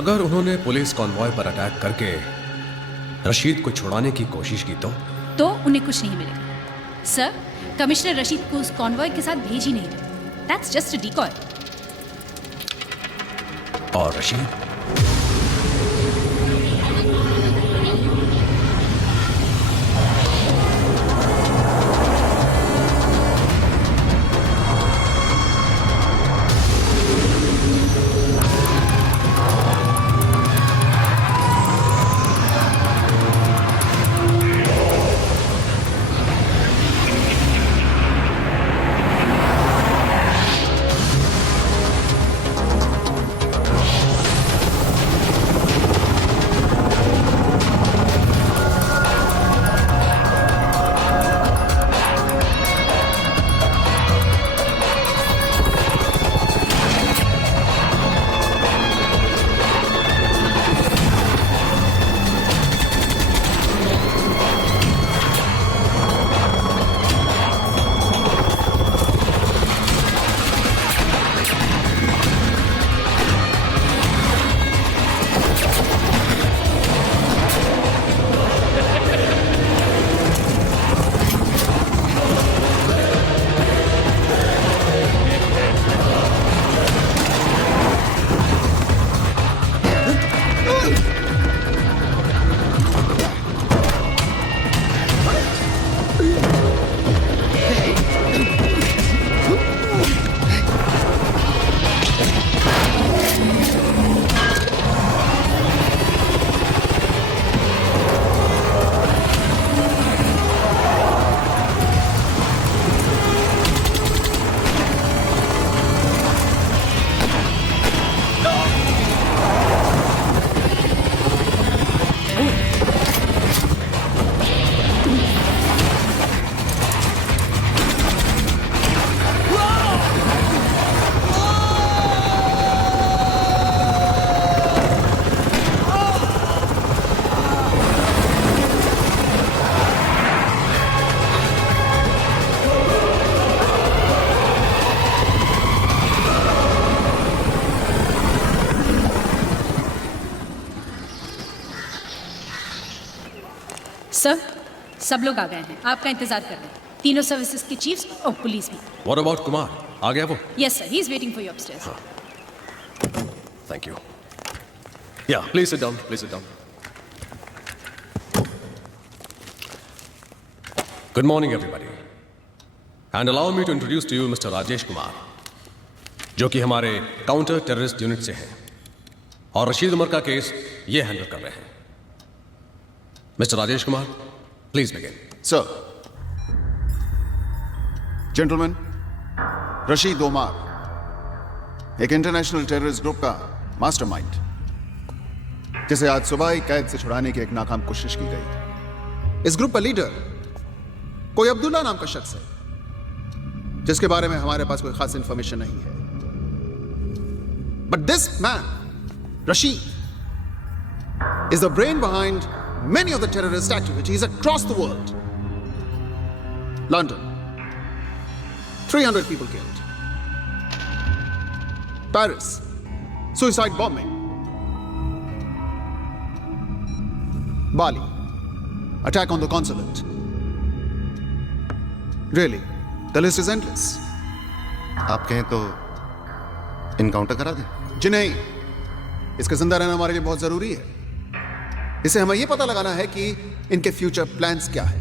अगर उन्होंने police convoy पर अटैक करके रशीद को छुड़ाने की कोशिश की तो उन्हें कुछ नहीं मिलेगा। सर, कमिश्नर रशीद को उस कॉन्वॉय के साथ भेज ही नहीं रहे। That's just a decoy. और रशीद? सर, सब लोग आ गए हैं। आपका इंतजार कर रहे हैं। तीनों सर्विसेज के चीफ्स और पुलिस भी। What about Kumar? आ गया वो? Yes sir, he is waiting for you upstairs. Thank you. Ya please sit down, please sit down. Good morning everybody, and allow me to introduce to you mister Rajesh Kumar, जो कि हमारे counter terrorist unit से हैं और रशीद उमर का case ये handle कर रहे हैं। Mister Rajesh Kumar, please begin. Sir, gentlemen, Rashid Umar एक इंटरनेशनल टेररिस्ट ग्रुप का मास्टरमाइंड, जिसे आज सुबह ही कैद से छुड़ाने की एक नाकाम कोशिश की गई। इस ग्रुप का लीडर कोई अब्दुल्ला नाम का शख्स है, जिसके बारे में हमारे पास कोई खास इंफॉर्मेशन नहीं है। But this man, Rashid, is the brain behind many of the terrorist activities across the world. London, 300 people killed. Paris, suicide bombing. Bali, attack on the consulate. Really, the list is endless. आप कहें तो encounter करा दें? जी नहीं, इसका जिंदा रहना हमारे लिए बहुत जरूरी है। इसे हमें यह पता लगाना है कि इनके फ्यूचर प्लान्स क्या है,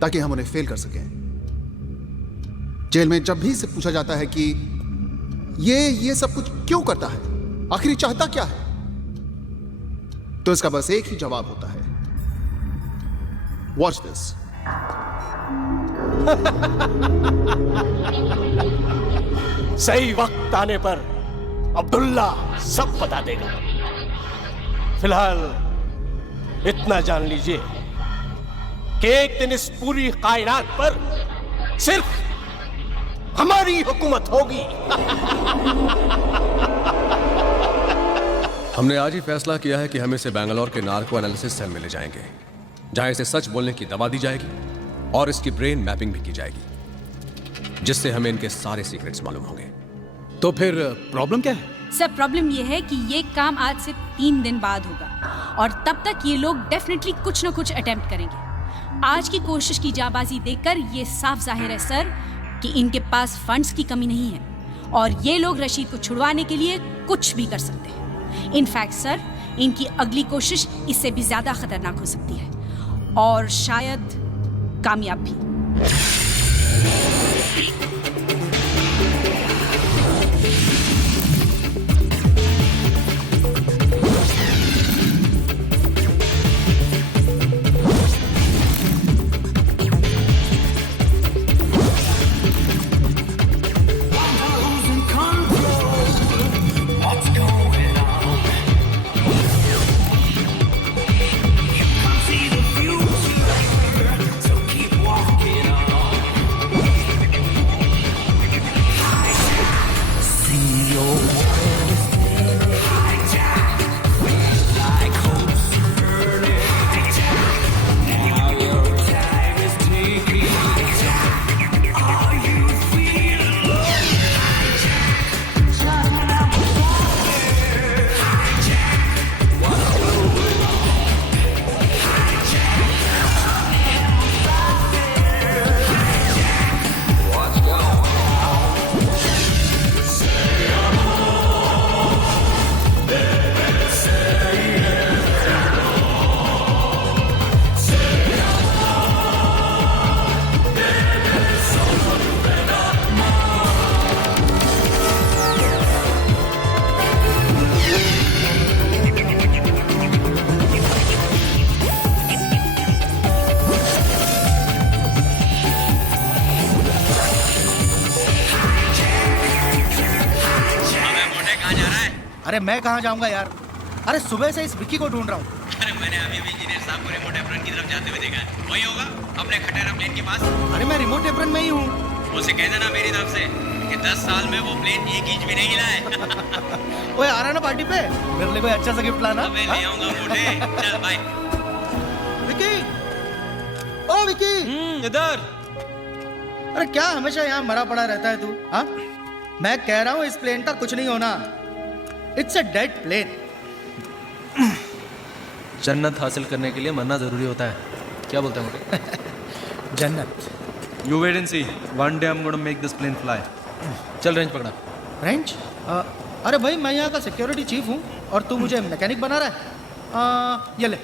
ताकि हम उन्हें फेल कर सकें। जेल में जब भी से पूछा जाता है कि ये सब कुछ क्यों करता है, आखिर चाहता क्या है, तो इसका बस एक ही जवाब होता है, वॉच दिस। सही वक्त आने पर अब्दुल्ला सब बता देगा। फिलहाल इतना जान लीजिए कि एक दिन इस पूरी कायनात पर सिर्फ हमारी हुकूमत होगी। हमने आज ही फैसला किया है कि हम इसे बेंगलोर के नार्को एनालिसिस सेल में ले जाएंगे, जहां इसे सच बोलने की दवा दी जाएगी और इसकी ब्रेन मैपिंग भी की जाएगी, जिससे हमें इनके सारे सीक्रेट्स मालूम होंगे। तो फिर प्रॉब्लम क्या है? सर प्रॉब्लम ये है कि ये काम आज से 3 दिन बाद होगा और तब तक ये लोग डेफिनेटली कुछ ना कुछ अटेम्प्ट करेंगे। आज की कोशिश की जाबाजी देखकर ये साफ जाहिर है सर कि इनके पास फंड्स की कमी नहीं है और ये लोग रशीद को छुड़वाने के लिए कुछ भी कर सकते हैं। इनफैक्ट सर, इनकी अगली कोशिश इससे भी ज्यादा खतरनाक हो सकती है और शायद कामयाब भी। अरे मैं कहाँ जाऊंगा यार, अरे सुबह से इस विक्की को ढूंढ रहा हूँ। अरे मैंने अभी इंजीनियर साहब को रिमोट एप्रन की तरफ जाते हुए देखा है। वही होगा अपने खटेरा प्लेन के पास। अरे मैं रिमोट एप्रन में ही हूँ। उसे कह देना मेरी तरफ से कि 10 साल में वो प्लेन 1 इंच भी नहीं हिला है। ओए आ रहा ना पार्टी पे, मेरे लिए कोई अच्छा सा गिफ्ट लाना। मैं ले आऊंगा मोटे। चल बाय। विक्की, ओ विक्की। इधर। अरे क्या हमेशा यहाँ मरा पड़ा रहता है तू? हाँ, मैं कह रहा हूँ इस प्लेन का कुछ नहीं होना। It's a dead plane. जन्नत हासिल करने के लिए मरना जरूरी होता है, क्या बोलते हैं मोटे? जन्नत। You wait and see, one day I am gonna make this plane fly. चल रेंज पकड़ा। रेंज? अरे भाई मैं यहाँ का सिक्योरिटी चीफ हूँ और तू मुझे मैकेनिक बना रहा है। ये ले।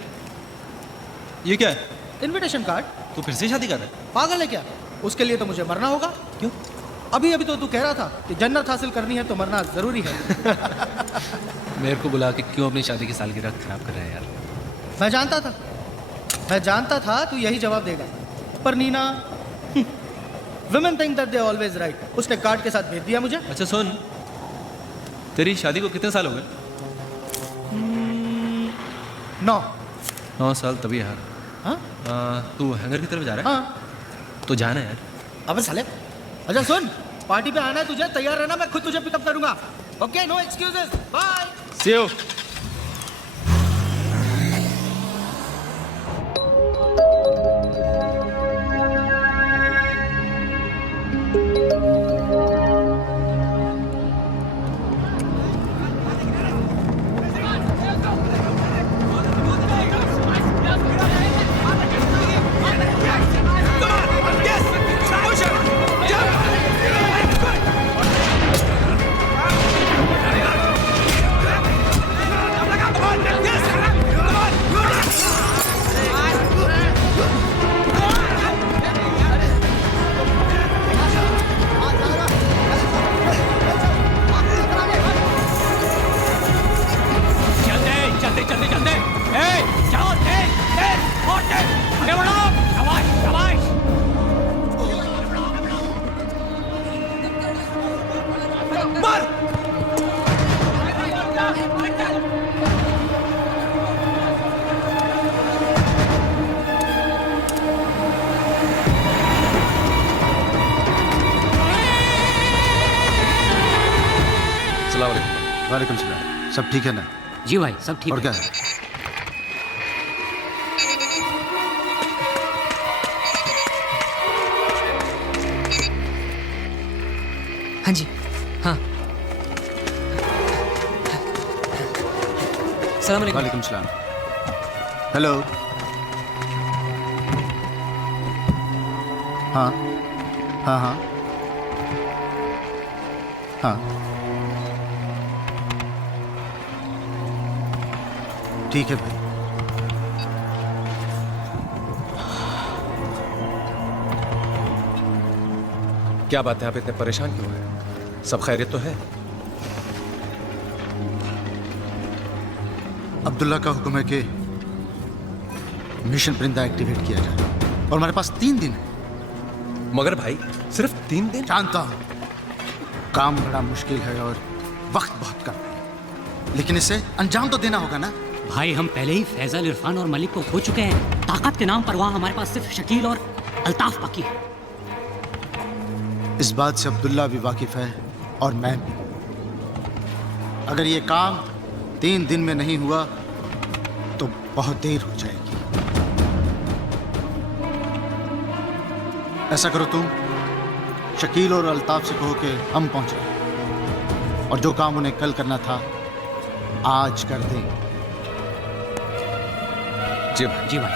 ये क्या है? Invitation card. तू फिर से शादी कर रहा है? पागल है क्या? उसके लिए तो मुझे मरना होगा। क्यों? अभी अभी तो तू कह रहा था कि जन्नत हासिल करनी है तो मरना जरूरी है। मेरे को बुला के क्यों अपनी शादी की सालगिरह खराब कर रहा है यार? मैं जानता था तू यही जवाब देगा, पर Nina, women think that they are always right। उसने कार्ड के साथ भेज दिया मुझे। अच्छा सुन, तेरी शादी को कितने साल हो गए? 9। 9 साल तभी यार। हाँ तू हैंगर की तरफ जा रहा है? हाँ। तो जाना यार। अबे साले, अच्छा सुन, पार्टी पे आना है तुझे, तैयार रहना, मैं खुद तुझे पिकअप करूंगा। Okay, no excuses, bye. See you. वालेकुम सलाम। सब ठीक है ना? जी भाई सब ठीक और है। क्या है? हाँ जी, हाँ। सलाम अलैकुम। वालेकुम सलाम। हेलो। हाँ हाँ हाँ हाँ, ठीक है भाई। क्या बात है, आप इतने परेशान क्यों हैं? सब खैरियत तो है? अब्दुल्ला का हुक्म है कि मिशन परिंदा एक्टिवेट किया जाए और हमारे पास 3 दिन है। मगर भाई सिर्फ 3 दिन? जानता हूं काम बड़ा मुश्किल है और वक्त बहुत कम है, लेकिन इसे अंजाम तो देना होगा ना। भाई हम पहले ही फैजल, इरफान और मलिक को खो चुके हैं। ताकत के नाम पर वहाँ हमारे पास सिर्फ शकील और अल्ताफ बाकी है। इस बात से अब्दुल्ला भी वाकिफ है और मैं भी। अगर ये काम 3 दिन में नहीं हुआ तो बहुत देर हो जाएगी। ऐसा करो तुम शकील और अल्ताफ से कहो कि हम पहुंच रहे और जो काम उन्हें कल करना था आज कर दें। जी भाई। जी भाई।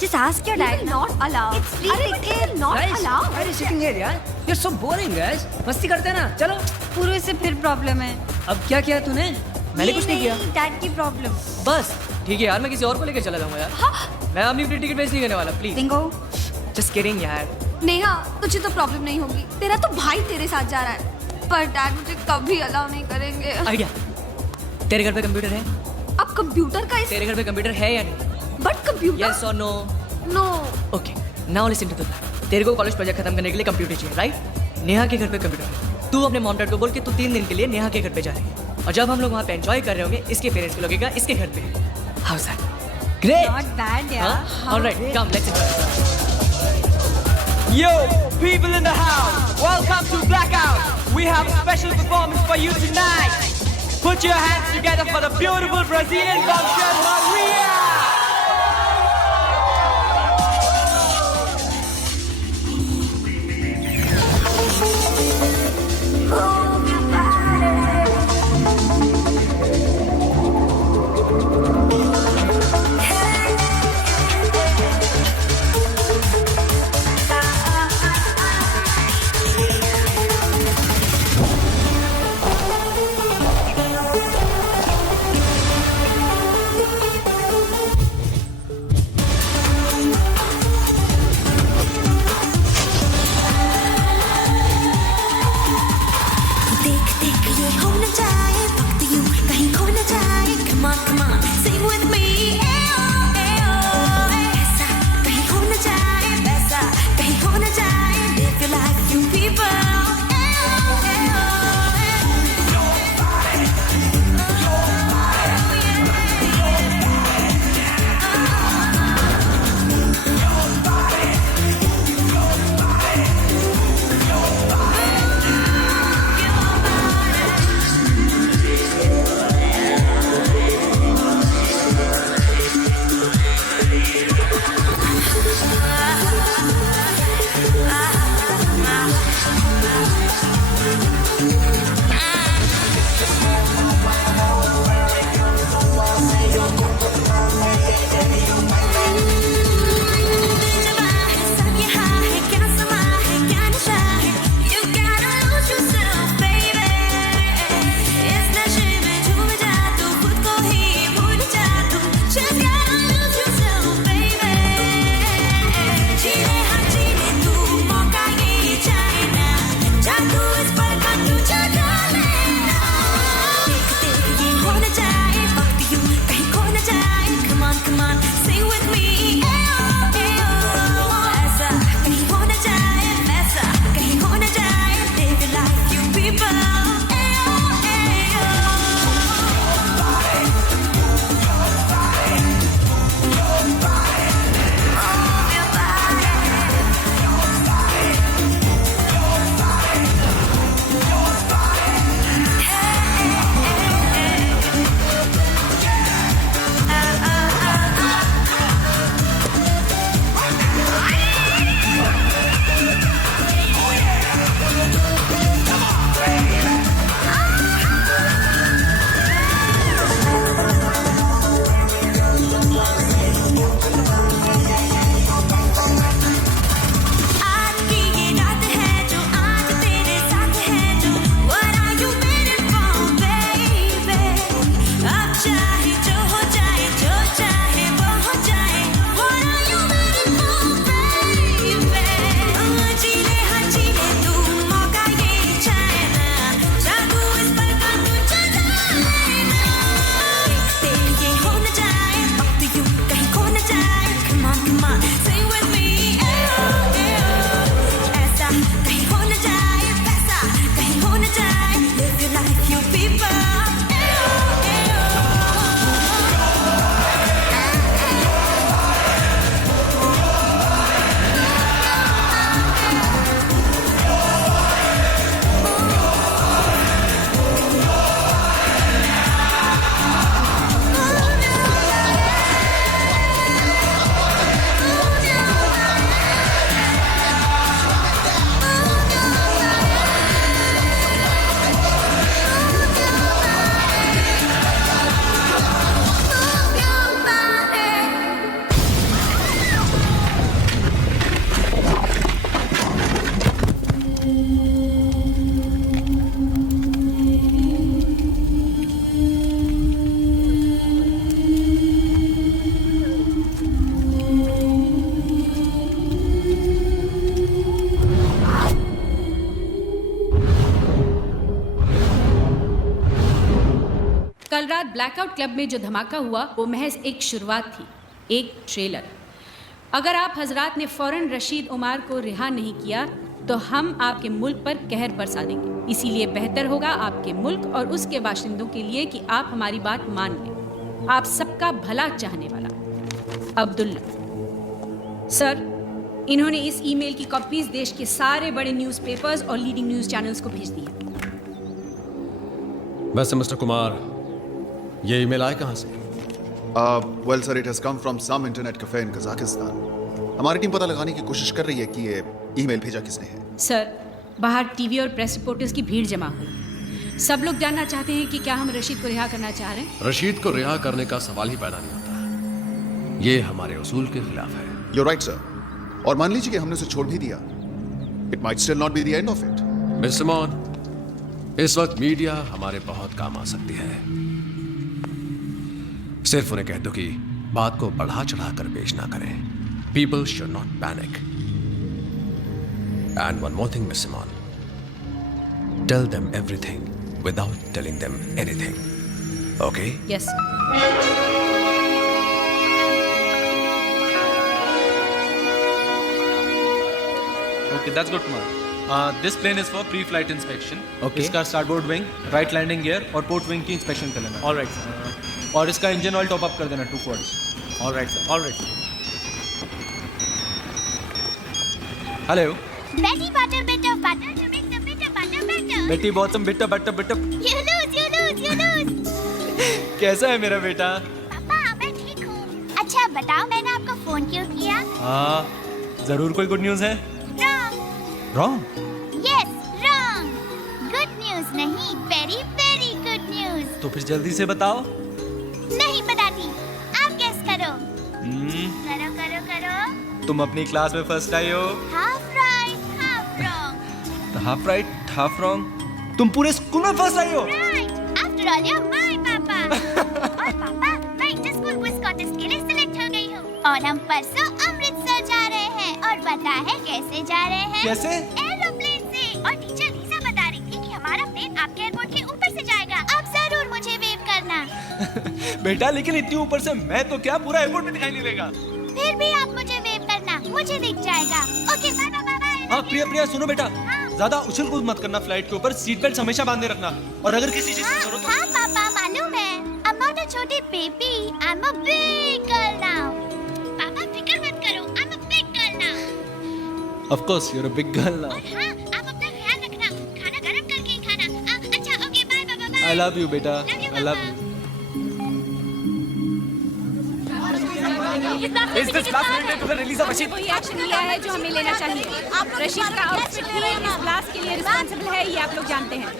Just ask your dad. Not allowed. It's free ticket. Not allowed. Why are you sitting here, यार? You're so boring, guys. मस्ती करते हैं ना, चलो। पूरे से फिर प्रॉब्लम है। अब क्या किया तूने? मैंने कुछ नहीं किया। डैड की प्रॉब्लम। बस ठीक है यार, मैं किसी और को लेकर चला जाऊंगा यार। हाँ? मैं अपनी फ्री टिकट वेस्ट नहीं करने वाला, प्लीज। बिंगो। जस्ट किडिंग यार। नेहा, तुझे तो प्रॉब्लम नहीं होगी। तेरा तो भाई तेरे साथ जा रहा है, पर डैड मुझे कभी अलाउ नहीं करेंगे। आइडिया। तेरे घर पे कंप्यूटर है? अब कंप्यूटर का तेरे घर पे कंप्यूटर है या नहीं? But computer. यस और no? No. Okay, now listen to the plan. तेरे को कॉलेज प्रोजेक्ट खत्म करने के लिए कंप्यूटर चाहिए, राइट? नेहा के घर पे कंप्यूटर है। तू अपने मॉम डैड को बोल के तू 3 दिन के लिए नेहा के घर पे जा रही है, और जब हम लोग वहाँ पे एंजॉय कर रहे होंगे, इसके पेरेंट्स को लगेगा इसके घर पे। How that? Great. Not bad, yeah. Alright, come let's enjoy. Yo, people in the house, welcome to Blackout. We have a special performance for you tonight. Put your hands together for the beautiful Brazilian bombshell Maria. चाहे जो हो जाए, जो चाहे वो हो जाए, What are you waiting for, baby? जी ले हाँ जी ले तू मौका ये चाहे ना, जादू इस पल का तुझे जाने ना। देखते ये हो न जाए, वक्त यूं कहीं खो न जाए, come on, sing with me, ऐसा कहीं हो न जाए, वैसा कहीं हो न जाए, live your life, you people. कल रात ब्लैकआउट क्लब में जो धमाका हुआ वो महज एक शुरुआत थी, एक ट्रेलर। अगर आप हजरात ने फौरन रशीद उमर को रिहा नहीं किया तो हम आपके मुल्क पर कहर बरसा देंगे। इसीलिए बेहतर होगा आपके मुल्क और उसके बाशिंदों के लिए कि आप हमारी बात मान लें। आप सबका भला चाहने वाला अब्दुल्ला। सर, इन्होंने इस ईमेल की कॉपीज देश के सारे बड़े न्यूज़पेपर्स और लीडिंग न्यूज़ चैनल्स को भेज दी है। वैसे मिस्टर कुमार, ये ईमेल आए कहाँ से? Well, sir, it has come from some internet cafe in Kazakhstan. हमारी टीम पता लगाने की कोशिश कर रही है कि ये ईमेल भेजा किसने है। सर, बाहर टीवी और प्रेस रिपोर्टर्स की भीड़ जमा हुई। सब लोग जानना चाहते हैं कि क्या हम रशीद को रिहा करना चाह रहे हैं। रशीद को रिहा करने का सवाल ही पैदा नहीं होता। ये हमारे उसूल के खिलाफ है। You're right, sir. और मान लीजिए कि हमने उसे छोड़ भी दिया, It might still not be the end of it. Mister Mon, इस वक्त मीडिया हमारे बहुत काम आ सकती है। सिर्फ उन्हें कह दो कि बात को बढ़ा चढ़ा कर पेश ना करें। People should not panic. And one more thing, Miss Simon. Tell them everything without telling them anything. Okay? Yes. Okay, that's good, Kumar. This plane is for pre-flight inspection. Okay. इसका starboard wing, right landing gear और port wing की inspection कर लेना. All right, sir. और इसका engine oil top up कर देना 2 quarts. All right, sir. All right, sir. Hello. Betty butter, bitter, butter to make the bitter butter better. Betty bottom bitter butter bitter. You lose, you lose, you lose. कैसा है मेरा बेटा? पापा, मैं ठीक हूँ। अच्छा बताओ, मैंने आपको फोन क्यों किया? हाँ, जरूर कोई गुड न्यूज़ है? Wrong. Wrong? Yes, wrong. Good news नहीं, very very good news. तो फिर जल्दी से बताओ. नहीं बताती, आप गेस करो. करो करो करो. तुम अपनी क्लास में फर्स्ट आई हो. Half right, half wrong. Half right half wrong. तुम पूरे स्कूल में फर्स्ट आई हो. Right. After all, you're my papa. और पापा, मैं इंटर स्कूल क्विज कॉन्टेस्ट के लिए सिलेक्ट हो गई हूँ. और हम परसों अमृतसर जा रहे हैं. और पता है कैसे जा रहे हैं? कैसे? एरोप्लेन से. और टीचर लीजा बता रही थी कि हमारा प्लेन आपके एयरपोर्ट के ऊपर से जाएगा. आप जरूर मुझे वेव करना. बेटा, लेकिन इतनी ऊपर से मैं तो क्या पूरा एयरपोर्ट में दिखाई नहीं देगा. फिर भी आप मुझे वेव करना, मुझे दिख जाएगा. Okay, bye bye bye. हाँ प्रिया प्रिया सुनो बेटा. ज्यादा उछल कूद मत करना फ्लाइट के ऊपर. सीट बेल्ट हमेशा बांधे रखना. और अगर किसी चीज की जरूरत हो. हाँ पापा, मालूम है. I'm not a छोटी baby. I'm a big girl now. पापा फिक्र मत करो. I'm a big girl now. Of course, you're a big girl now. और हाँ, आप अपना ख्याल रखना. खाना गरम करके ही खाना. अच्छा, okay, bye bye bye. I love you बेटा. I love you. Is this blast related to the release of Rashid? वही एक्शन लिया है जो हमें लेना चाहिए। रशीद का आउटफिट ही इस ब्लास्ट के लिए रिस्पॉन्सिबल है, ये आप लोग जानते हैं।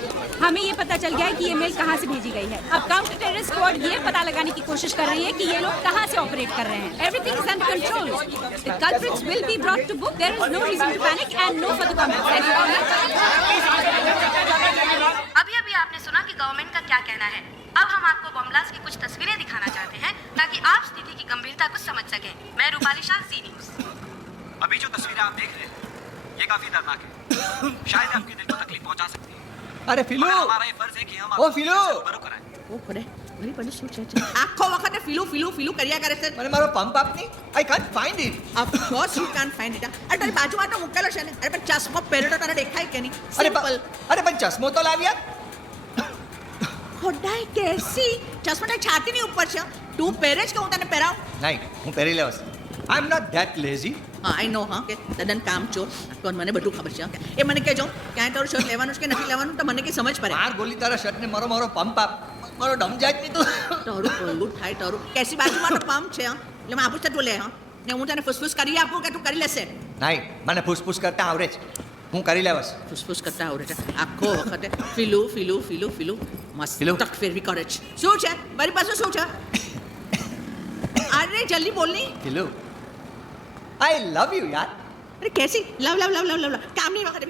हमें ये पता चल गया है कि ये मेल कहाँ से भेजी गई है। अब काउंटर टेररिस्ट स्क्वाड ये पता लगाने की कोशिश कर रही है कि ये लोग कहाँ से ऑपरेट कर रहे हैं। Everything is under control. The culprits will be brought to book. There is no reason to panic and no further comments. अभी अभी आपने सुना कि गवर्नमेंट का क्या कहना है। अब हम आपको बम ब्लास्ट की कुछ तस्वीरें दिखाना चाहते हैं ताकि आप स्थिति की गंभीरता को समझ सकें। मैं रूपाली शाह, सी न्यूज़। अभी जो तस्वीरें आप देख रहे हैं ये काफी दर्दनाक है, शायद आपके दिल को तकलीफ पहुंचा सकती है। अरे फिलू, हमारा ये फर्ज है कि हम ओ फिलू, रूबरू कराएं। આખો વખતે ફીલુ ફીલુ ફીલુ કર્યા કરે છે। મને મારો પંપ આપની, I can't find it. Of course you can't find it. અરે તારી બાજુમાં તો મૂકેલો છે ને। અરે પણ ચશ્મો પહેર્યો તો તારે દેખાય કે નહીં? સિમ્પલ। અરે પણ ચશ્મો તો લાવ્યા। ખોડાઈ કેસી ચશ્મો તારી છાતીની ઉપર છે। તું પહેરે જ કે હું તને પહેરાવ? નહીં, હું પહેરી લેવાસ। I am not that lazy. હા આઈ નો હા કે તદન કામ ચોર પણ મને બધું ખબર છે એ મને કહેજો ક્યાં તારું શર્ટ લેવાનું છે કે નથી લેવાનું તો મને કે સમજ પડે। માર ગોલી તારા શર્ટ ને મારો મારો પંપ આપ, મારો ડમ જાય નહીં તું। તારું કોલું થાય તારું કેસી બાજુમાં તો પંપ છે એટલે હું આપું તું લે હા ને હું તને ફુસફુસ કરી આપું કે તું કરી લેશે? નહીં, મને ફૂસફૂસ કરતા આવડે છે, હું કરી લેવાસ। ફુસફુસ કરતા આવડે છે આખો વખતે ફીલુ ફીલુ ફીલુ ફીલુ મસ્ત તક ફેરવી કરે છે। શું છે મારી પાસે શું છે? અરે જલ્દી બોલની। ફીલુ, I love you यार। अरे कैसी love love love love love काम नहीं वक्त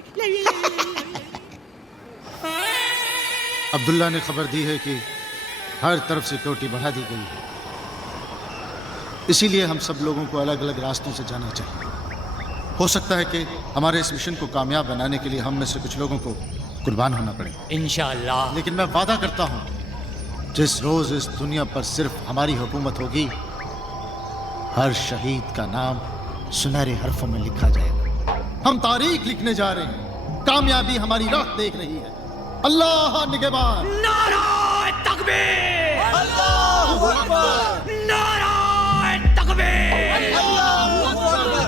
अब्दुल्ला ने खबर दी है कि हर तरफ सिक्योरिटी बढ़ा दी गई है, इसीलिए हम सब लोगों को अलग अलग रास्तों से जाना चाहिए। हो सकता है कि हमारे इस मिशन को कामयाब बनाने के लिए हम में से कुछ लोगों को कुर्बान होना पड़े इंशाअल्लाह। लेकिन मैं वादा करता हूँ जिस रोज इस दुनिया पर सिर्फ हमारी हुकूमत होगी, हर शहीद का नाम सुनहरे हरफों में लिखा जाएगा। हम तारीख लिखने जा रहे हैं, कामयाबी हमारी राह देख रही है। अल्लाह निगहबान। नाराए तकबीर! अल्लाहू अकबर! नाराए तकबीर! Allahu Akbar!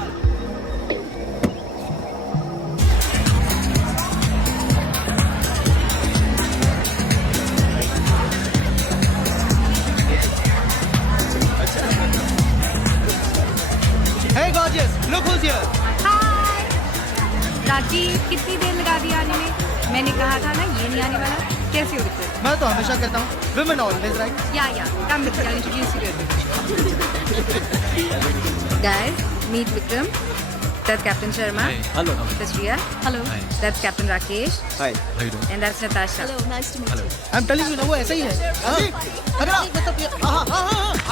Hey gorgeous, look who's here. हाय राजीव, कितनी देर लगा दी आने में? मैंने कहा था ना ये नहीं आने वाला। कैसी हो विक्रम? मैं तो हमेशा कहता हूँ women always right. या come with me, I'll introduce you to everyone. Guys, meet Vikram. That's Captain Sharma. Hello. That's Riya. Hello. That's Captain Rakesh. Hi. And that's Natasha. Hello, nice to meet you. I'm telling you ना वो ऐसा ही है। अरे मतलब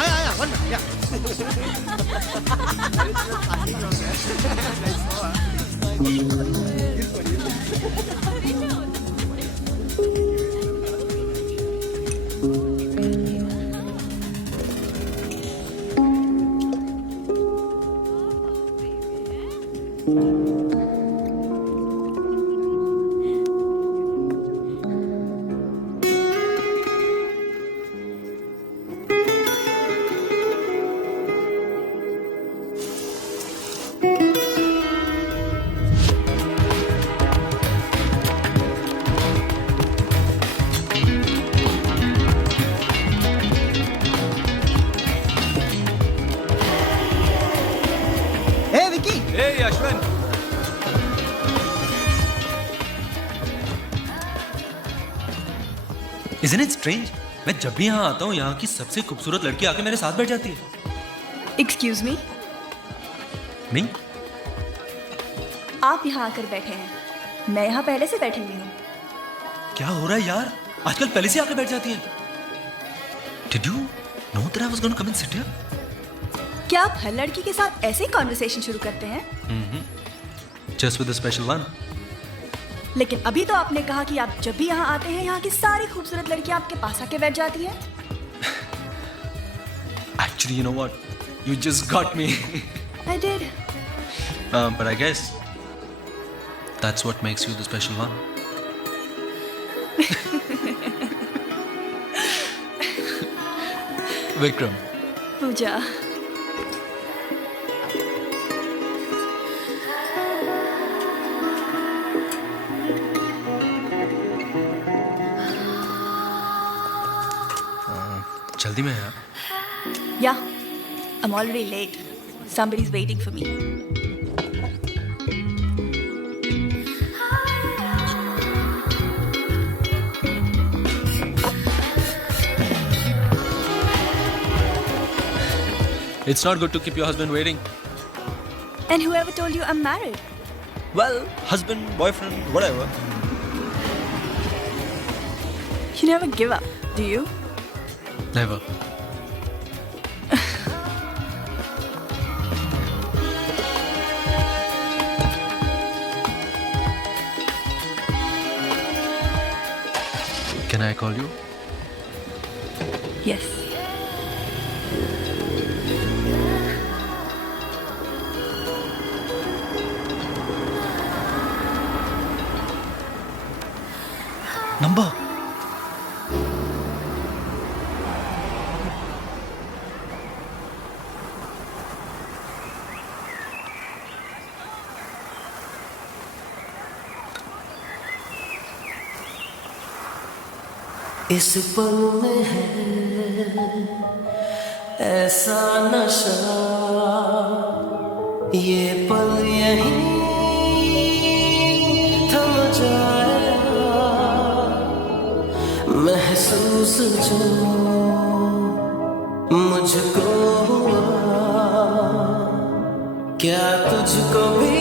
आया one या। Hey Ashwin. Isn't it strange? मैं जब भी यहाँ आता हूँ यहाँ की सबसे खूबसूरत लड़की आके मेरे साथ बैठ जाती है। Excuse me? नहीं, आप यहाँ आकर बैठे हैं, मैं यहाँ पहले से बैठी हुई हूँ। क्या हो रहा है यार? आजकल पहले से आके बैठ जाती है। Did you know that I was going to come and sit here? क्या आप हर लड़की के साथ ऐसे ही कॉन्वर्सेशन शुरू करते हैं? Just with a special one. लेकिन अभी तो आपने कहा कि आप जब भी यहाँ आते हैं यहाँ की सारी खूबसूरत लड़कियाँ आपके पास आके बैठ जाती हैं। Actually, you know what? You just got me. I did. But I guess that's what makes you the special one. Vikram. पूजा। जल्दी में यार। या I'm already late. Somebody's waiting for me. It's not good to keep your husband waiting. And whoever told you I'm married? Well, husband, boyfriend, whatever. You never give up, do you? Never. Can I call you? Yes. Number. इस पल में है ऐसा नशा, ये पल यहीं थम जाएगा, महसूस जो मुझको हुआ, क्या तुझको भी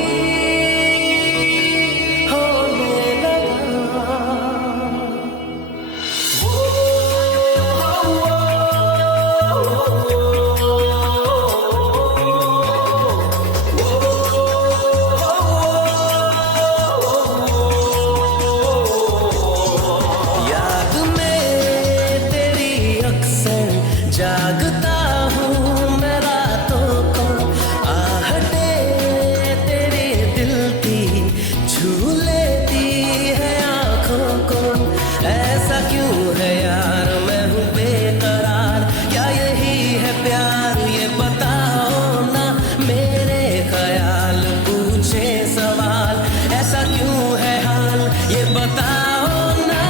जागता हूँ मैं रातों को, आहटे तेरे दिल की छू लेती है आँखों को। ऐसा क्यों है यार मैं हूँ बेकरार, क्या यही है प्यार ये बताओ ना, मेरे ख्याल पूछे सवाल, ऐसा क्यों है हाल ये बताओ ना।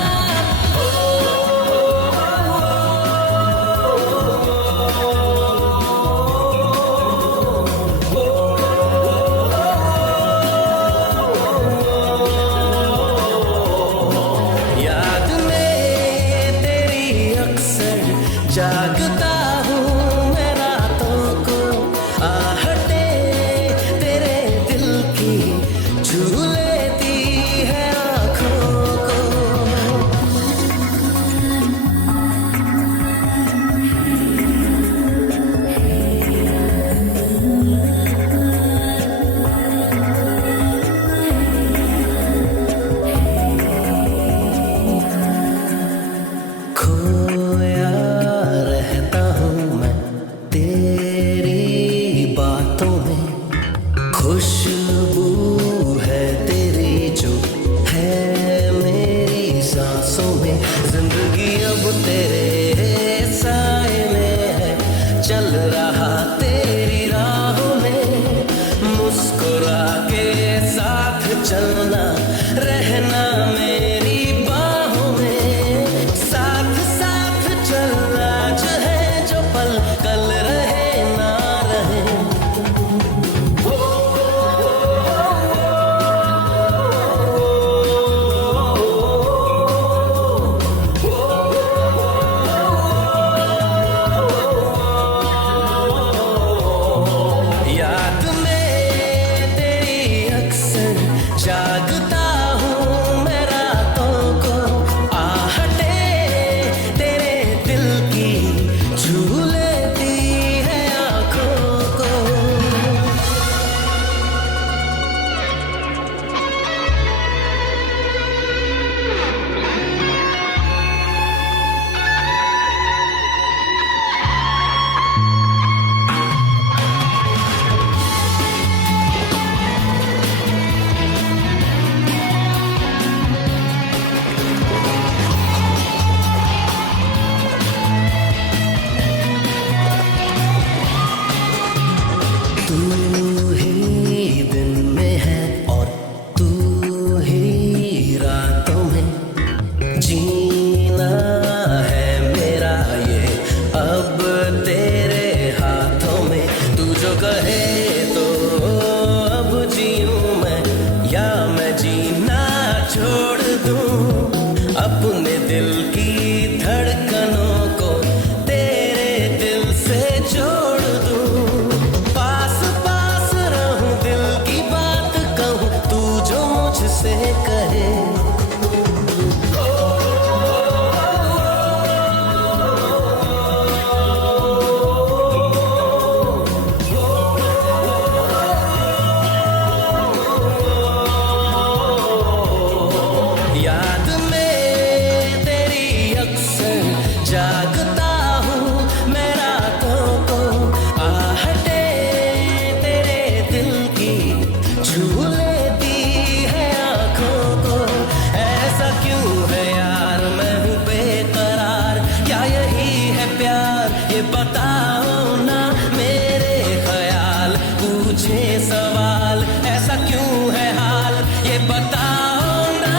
पूछे सवाल, ऐसा क्यों है हाल ये बताओ ना।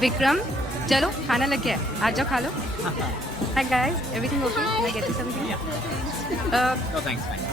विक्रम, चलो खाना लग गया है, आ जाओ खा लो। Hi guys, everything okay? Can I get you something? No thanks, fine.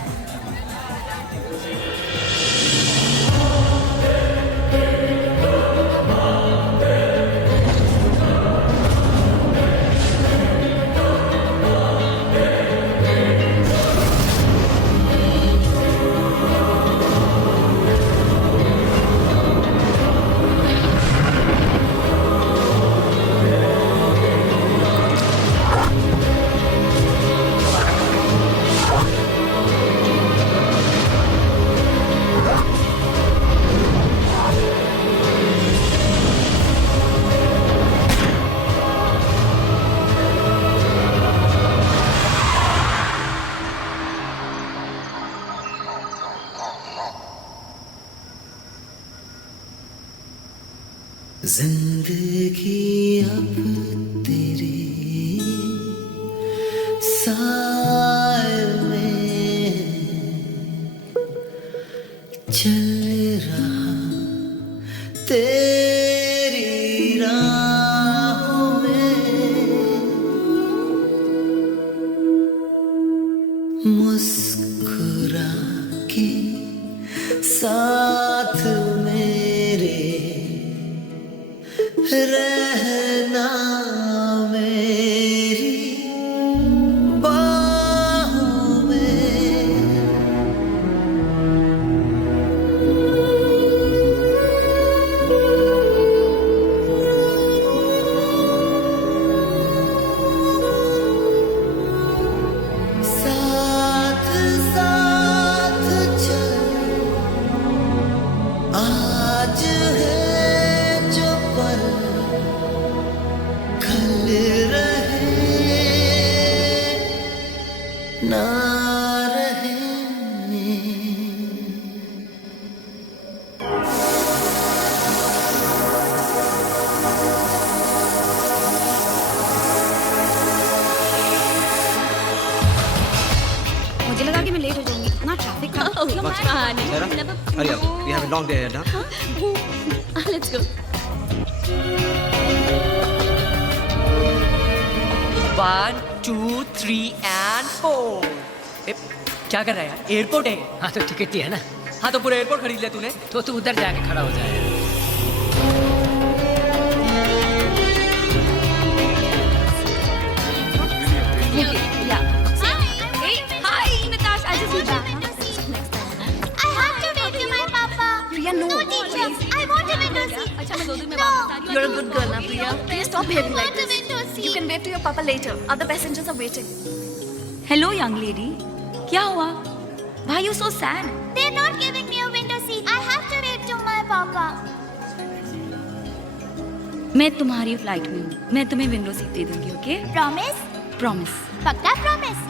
जिंदगी अब तेरे साए में चल रहा, तेरी राहों में मुस्कुरा के साथ मेरे रहना मेरी बाहों में। साथ साथ चल, आज है जो पल कल रहे ना रहे। मुझे लगा कि मैं लेट हो जाऊंगी, इतना ट्रैफिक था। Hurry up, we have a long day ahead, huh? Let's go. 1, 2, 3 and 4। क्या कर रहा है यार? एयरपोर्ट है। हाँ तो टिकट ही है ना। हाँ तो पूरा एयरपोर्ट खरीद लिया तूने? तो तू उधर जाके खड़ा हो जाए। Hi, Natasha. I just need that. I have to wait to my papa. Priya, no. teacher. I want a window seat. अच्छा मैं 2 दिन में वापस आ रही हूँ। You're a good girl, now, Priya. Please stop behaving like this. You can wait for your papa later. Other passengers are waiting. Hello young lady, क्या हुआ? Why are you so sad? They're not giving me a window seat. I have to wait to my papa. मैं तुम्हारी flight में हूँ, मैं तुम्हें window seat दे दूंगी, okay? Promise? Promise. पक्का promise?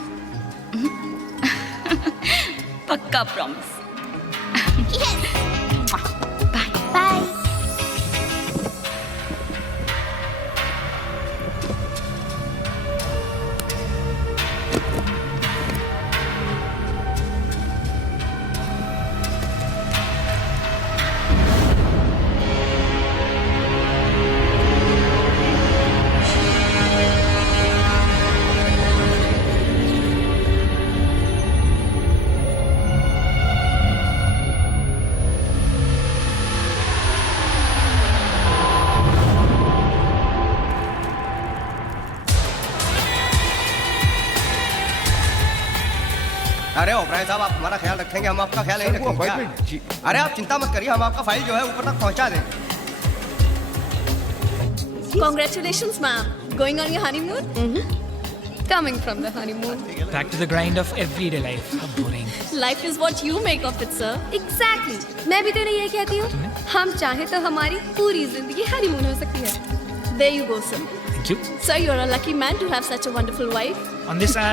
पक्का प्रॉमिस। Yes. बाय। Bye. अरे ओबराय साहब, आप हमारा ख्याल रखेंगे, हम आपका ख्याल नहीं रखेंगे क्या? अरे आप चिंता मत करिए, हम आपका फाइल जो है ऊपर तक पहुंचा देंगे। Congratulations, ma'am. Going on your honeymoon? Coming from the honeymoon. Back to the grind of everyday life. How boring. Life is what you make of it, sir. Exactly. मैं भी तो नहीं ये कहती हूँ. हम चाहे तो हमारी पूरी जिंदगी हनीमून हो सकती है. There you go, sir. Thank you. Sir, you're a lucky man to have such a wonderful wife. On this, I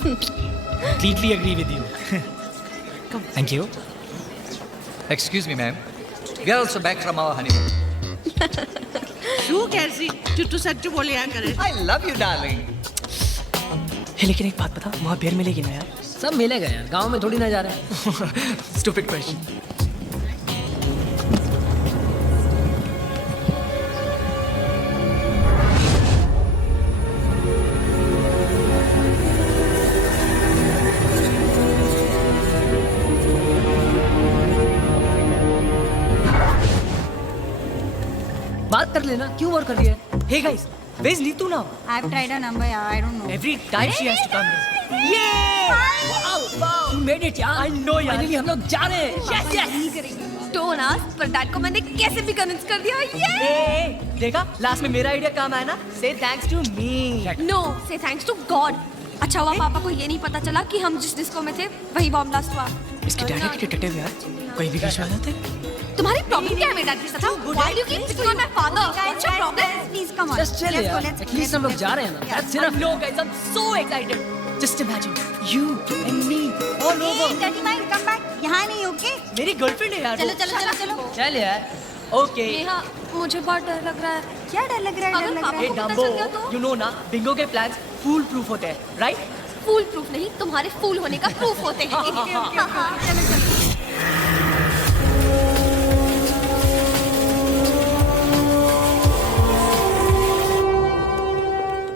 completely agree with you. Thank you. Excuse me, ma'am. We are also back from our honeymoon. तू कैसी चुट्टू सच्चू बोले या करे? I love you, darling. लेकिन एक बात बता, वहाँ बेर मिलेगी ना यार? सब मिलेगा यार, गांव में थोड़ी ना जा रहा है. Stupid question. बात कर लेना, क्यों और कर दिया? Hey guys, where's Neetu now? I've tried her number, yeah, I don't know. Every time she has to come. Yeah! Wow! You made it यार. I know यार. Finally हम लोग जा रहे हैं. Yes, yes. Don't ask, पर dad को मैंने कैसे भी कन्विंस कर दिया. Hey, देखा? Last में मेरा आइडिया काम आया ना? Say thanks to me. No, say thanks to God. अच्छा हुआ पापा को ये नहीं पता चला कि हम जिस डिस्को में थे वही बॉम्ब ब्लास्ट हुआ. इसके डैडी के डिटेक्टिव यार. कोई भी बीच में आ जाते? तुम्हारी प्रॉब्लम क्या है मेरे डैड के साथ? Why do you keep picking on my father? What's your problem? Please come on. Just chill यार. At least हम लोग जा रहे हैं ना. That's enough. No guys, I'm so excited. Just imagine you and me all over. Hey, Daddy Mike, come back. यहाँ नहीं, okay? मेरी गर्लफ्रेंड है यार. चलो चलो चलो चलो. चल यार. Okay. नेहा, मुझे बहुत डर लग रहा है. क्या डर लग रहा है? डर लग रहा Hey है? Dumbo, you know ना, बिंगो के plans fool proof होते हैं, right? फूल प्रूफ नहीं, तुम्हारे फूल होने का प्रूफ होते हैं. चलो चलो.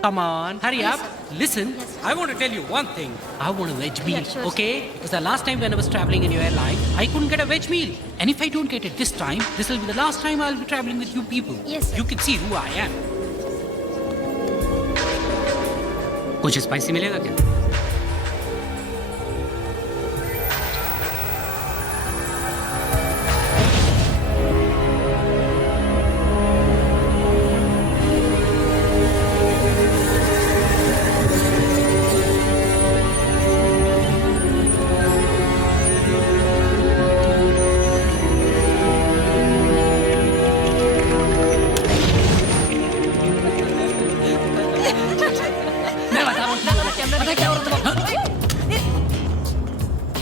Come on, hurry up. Listen, I want to tell you one thing. I want a veg meal, okay? Because the last time when I was traveling in your airline, I couldn't get a veg meal. And if I don't get it this time, this will be the last time I'll be traveling with you people. Yes, sir. You can see who I am. कुछ spicy मिलेगा क्या?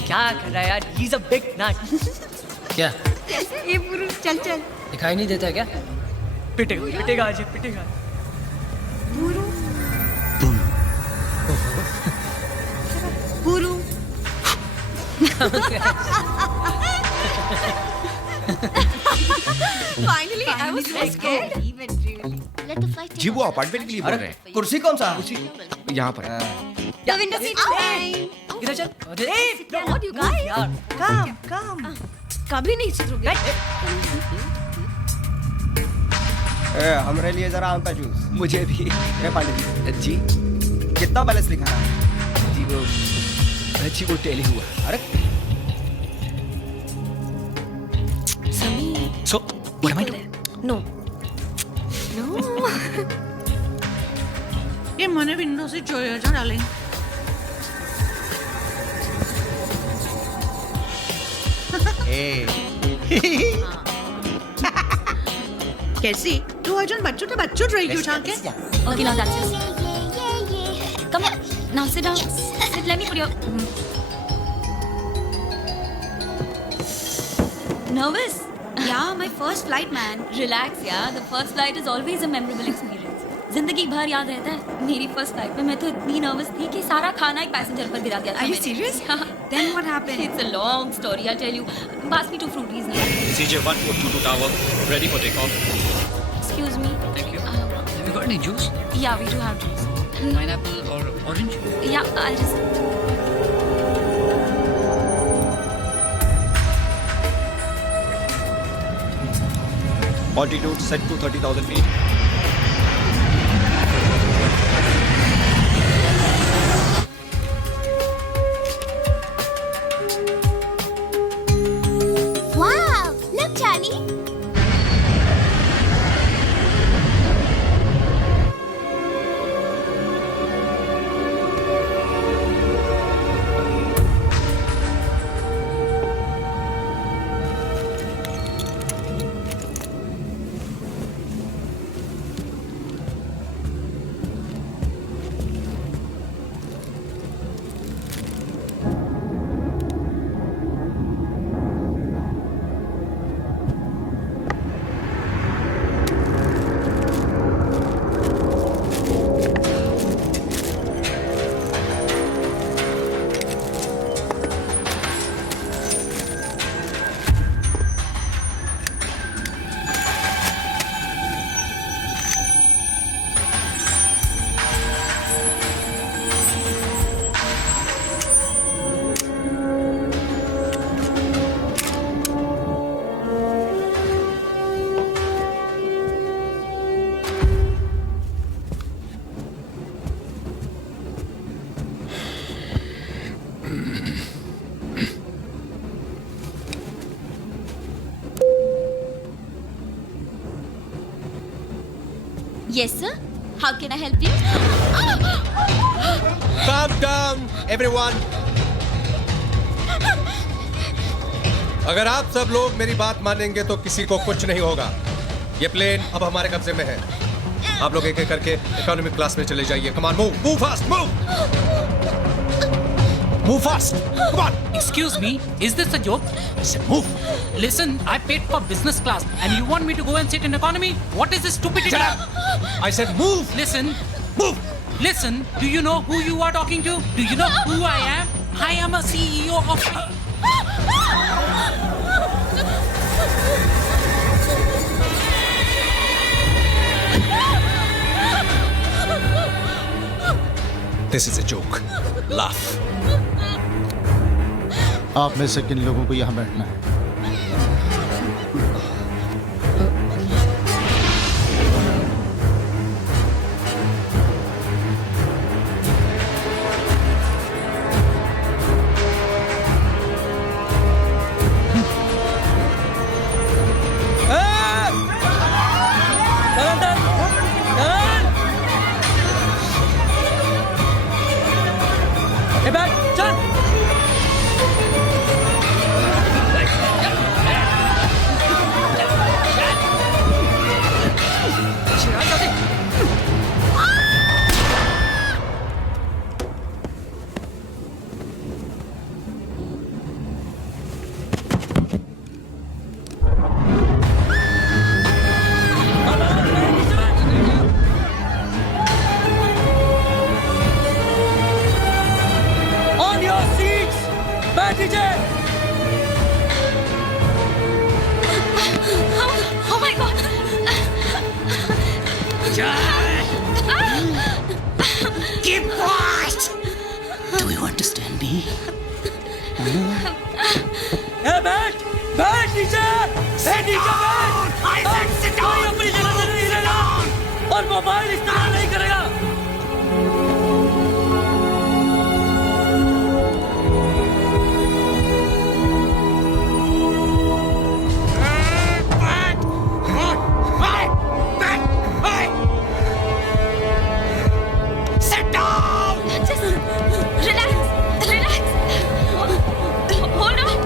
क्या कर रहा है यार? He's a big nut. क्या? ये पुरुष चल चल. दिखाई नहीं देता क्या? पिटेगा, पिटेगा आज, पिटेगा. पुरु. पुरु. Finally, I was so scared. Let the flight. जी वो अपार्टमेंट के लिए बोल रहे हैं. कुर्सी कौन सा? यहाँ पर. The window seat is fine. इधर चल. Hey, what you guys? यार. Come. कभी नहीं सुधरोगे. हमारे लिए जरा आम का जूस. मुझे भी. पांडे जी. कितना बैलेंस लिखा है? जी वो टेली हुआ. अरे So, what am I doing? No. ये मैंने विंडो से जोया जो डालें. कैसी? तू अर्जुन बच्चों तो बच्चों रही क्यों उठा के? Okay, now that's it. Come on. Now sit down. Sit, let me put your... Nervous? Yeah, my first flight, man. Relax, yeah. The first flight is always a memorable experience. जिंदगी भर याद रहता है. मेरी फर्स्ट फ्लाइट में मैं तो इतनी नर्वस थी कि सारा खाना एक पैसेंजर पर गिरा दिया था. Are you serious? Then what happened? It's a long story. I'll tell you. Pass me 2 fruities now. CJ1422 tower, ready for takeoff. Excuse me. Thank you. Have you got any juice? Yeah, we do have juice. Pineapple or orange? Yeah, I'll just... Altitude set to 30,000 feet. Wow! Look, Charlie. Yes, sir. How can I help you? Calm down, everyone. अगर आप सब लोग मेरी बात मानेंगे तो किसी को कुछ नहीं होगा। ये प्लेन अब हमारे कब्जे में है। आप लोग एक एक करके इकोनॉमिक क्लास में चले जाइए। Come on, move fast, move fast. Come on. Excuse me, is this a joke? I said move. Listen, I paid for business class and you want me to go and sit in economy? What is this stupidity? Shut up. I said move. Listen. Move. Listen, do you know who you are talking to? Do you know who I am? I am a CEO of... This is a joke. Laugh. आप में से किन लोगों को यहाँ बैठना है? Oh my God! Keep quiet! Do you understand me? Hey, बैठ नीचे! I said sit down! कोई अपनी जगह से नहीं हिलेगा और मोबाइल इस्तेमाल नहीं करेगा। Sit down! Just relax. Hold on.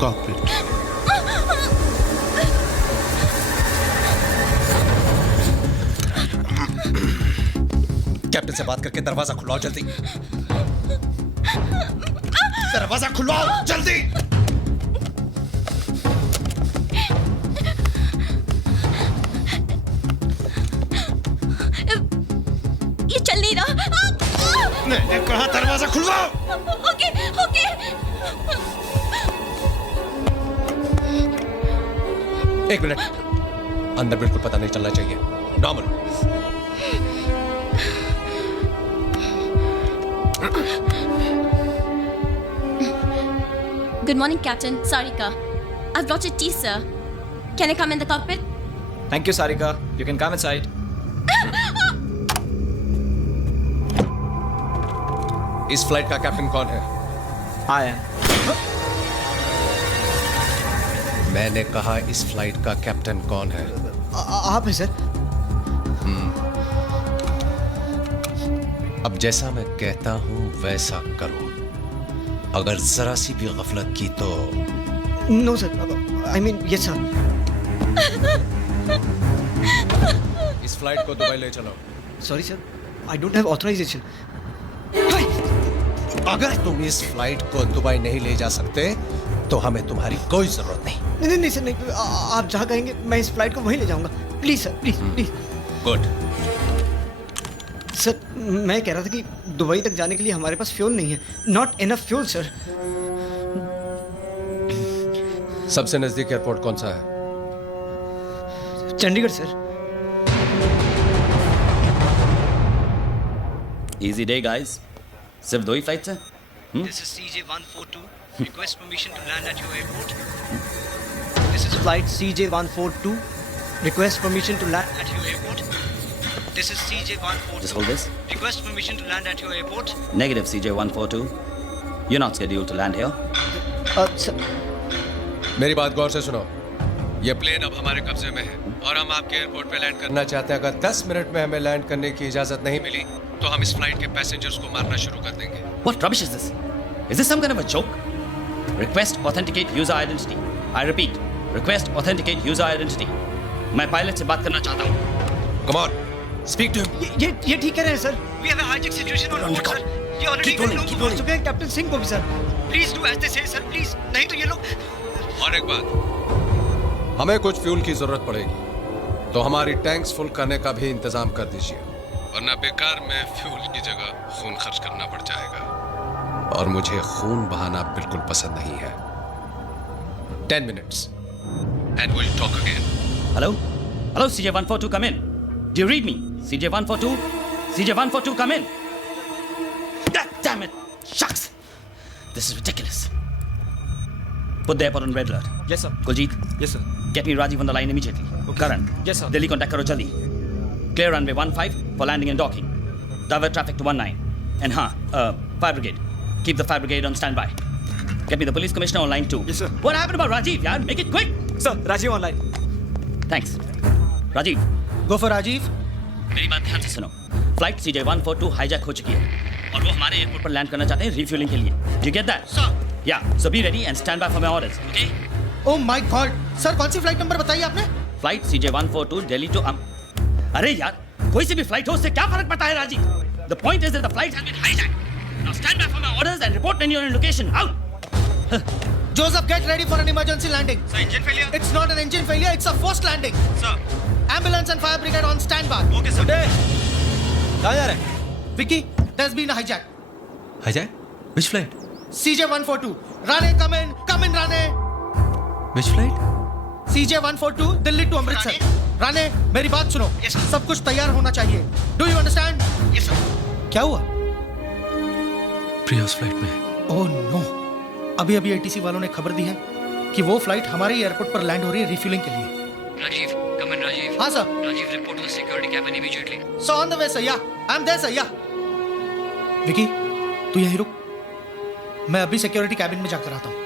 Cockpit. Captain से बात करके दरवाजा खुलवाओ जल्दी। दरवाजा खुलवाओ जल्दी। ये चल नहीं रहा। मैंने कहा दरवाजा खुलवाओ। ओके। एक मिनट, अंदर बिल्कुल पता नहीं चलना चाहिए। Normal. Good morning, Captain. Sarika. I've brought you tea, sir. Can I come in the cockpit? Thank you, Sarika. You can come inside. इस फ्लाइट का कैप्टन कौन है? I am. मैंने कहा इस फ्लाइट का कैप्टन कौन है? आप हैं सर। अब जैसा मैं कहता हूं वैसा करो। अगर जरा सी भी गफलत की तो no sir, I mean yes sir. इस फ्लाइट को दुबई ले चलो। Sorry sir, I don't have authorisation. अगर तुम इस फ्लाइट को दुबई नहीं ले जा सकते तो हमें तुम्हारी कोई जरूरत नहीं। नहीं सर, नहीं। आप जहाँ कहेंगे मैं इस फ्लाइट को वहीं ले जाऊंगा। Please sir, please. Good. Sir, मैं कह रहा था कि दुबई तक जाने के लिए हमारे पास फ्यूल नहीं है। Not enough fuel sir. सबसे नजदीक एयरपोर्ट कौन सा है? Chandigarh sir. Easy day, guys. सिर्फ 2 ही फ्लाइट्स हैं? This is CJ142. Request permission to land at your airport. This is flight CJ142. Request permission to land at your airport. This is CJ142. Just hold this. Request permission to land at your airport. Negative, CJ142. You're not scheduled to land here. Sir, मेरी बात गौर से सुनो। ये plane अब हमारे कब्जे में है और हम आपके एयरपोर्ट पे लैंड करना चाहते हैं। अगर 10 मिनट में हमें लैंड करने की इजाजत नहीं मिली तो हम इस फ्लाइट के पैसेंजर्स को मारना शुरू कर देंगे। What rubbish is this? Is this some kind of a joke? Request authenticate user identity. I repeat, request authenticate user identity. मैं पायलट से बात करना चाहता हूँ। Come on, speak to him. ये ठीक कह रहे हैं sir. We have a hijack situation on board, sir. ये ऑलरेडी कई लोग मार चुके हैं, कैप्टन सिंह को भी sir. Please do as they say sir, please, नहीं तो ये लोग। और एक बात, हमें कुछ फ्यूल की जरूरत पड़ेगी तो हमारी टैंक्स फुल करने का भी इंतजाम कर दीजिए, वरना बेकार में फ्यूल की जगह खून खर्च करना पड़ जाएगा और मुझे खून बहाना बिल्कुल पसंद नहीं है। 10 minutes and we'll talk again. Hello? Hello, CJ142, come in. Do you read me? CJ142? CJ142, come in. Damn it! Shucks! This is ridiculous. Put the airport on red alert. Yes, sir. Kuljit? Yes, sir. Get me Rajiv on the line immediately. Okay. Karan? Yes, sir. Delhi contact karo jaldi. Clear runway 15 for landing and docking. Divert traffic to 19. And fire brigade. Keep the fire brigade on standby. Get me the police commissioner on line 2. Yes, sir. What happened about Rajiv, yaar? Make it quick! Sir, Rajiv online. Thanks. Rajiv. Go for Rajiv. मेरी बात ध्यान से सुनो। Flight CJ142 hijack हो चुकी है और वो हमारे एयरपोर्ट पर लैंड करना चाहते हैं रिफ्यूलिंग के लिए। Do you get that? Sir. Yeah. So be ready and stand by for my orders. Okay? Oh my God! Sir कौन सी फ्लाइट नंबर बताइए आपने? फ्लाइट CJ142 दिल्ली टू अरे यार, कोई सी भी फ्लाइट हो उससे क्या फर्क पड़ता है Rajiv? The point is that the flight has been hijacked. Now stand by for my orders and report when you're in location. Out. Joseph, get ready for an emergency landing. Sir, engine failure. It's not an engine failure. It's a forced landing. Sir. Ambulance and fire brigade on standby. Okay, sir. कहाँ जा रहे हैं? Vicky, there's been a hijack. Hijack? Which flight? CJ142. Rane, come in, Rane. Which flight? CJ142 Delhi to Amritsar. Rane, मेरी बात सुनो। सब कुछ तैयार होना चाहिए। Do you understand? Yes, sir. क्या हुआ? प्रिया उस फ्लाइट में। Oh no! अभी ATC वालों ने खबर दी है कि वो फ्लाइट हमारे एयरपोर्ट पर लैंड हो रही है रिफ्यूलिंग के लिए। Rajiv, come in, Rajiv. हाँ sir. Rajiv, report to the security cabin immediately. So on the way, sir. Yeah, I'm there, sir. Yeah. Vicky, तू यहीं रुक। मैं अभी सिक्योरिटी कैबिन में जाकर आता हूँ।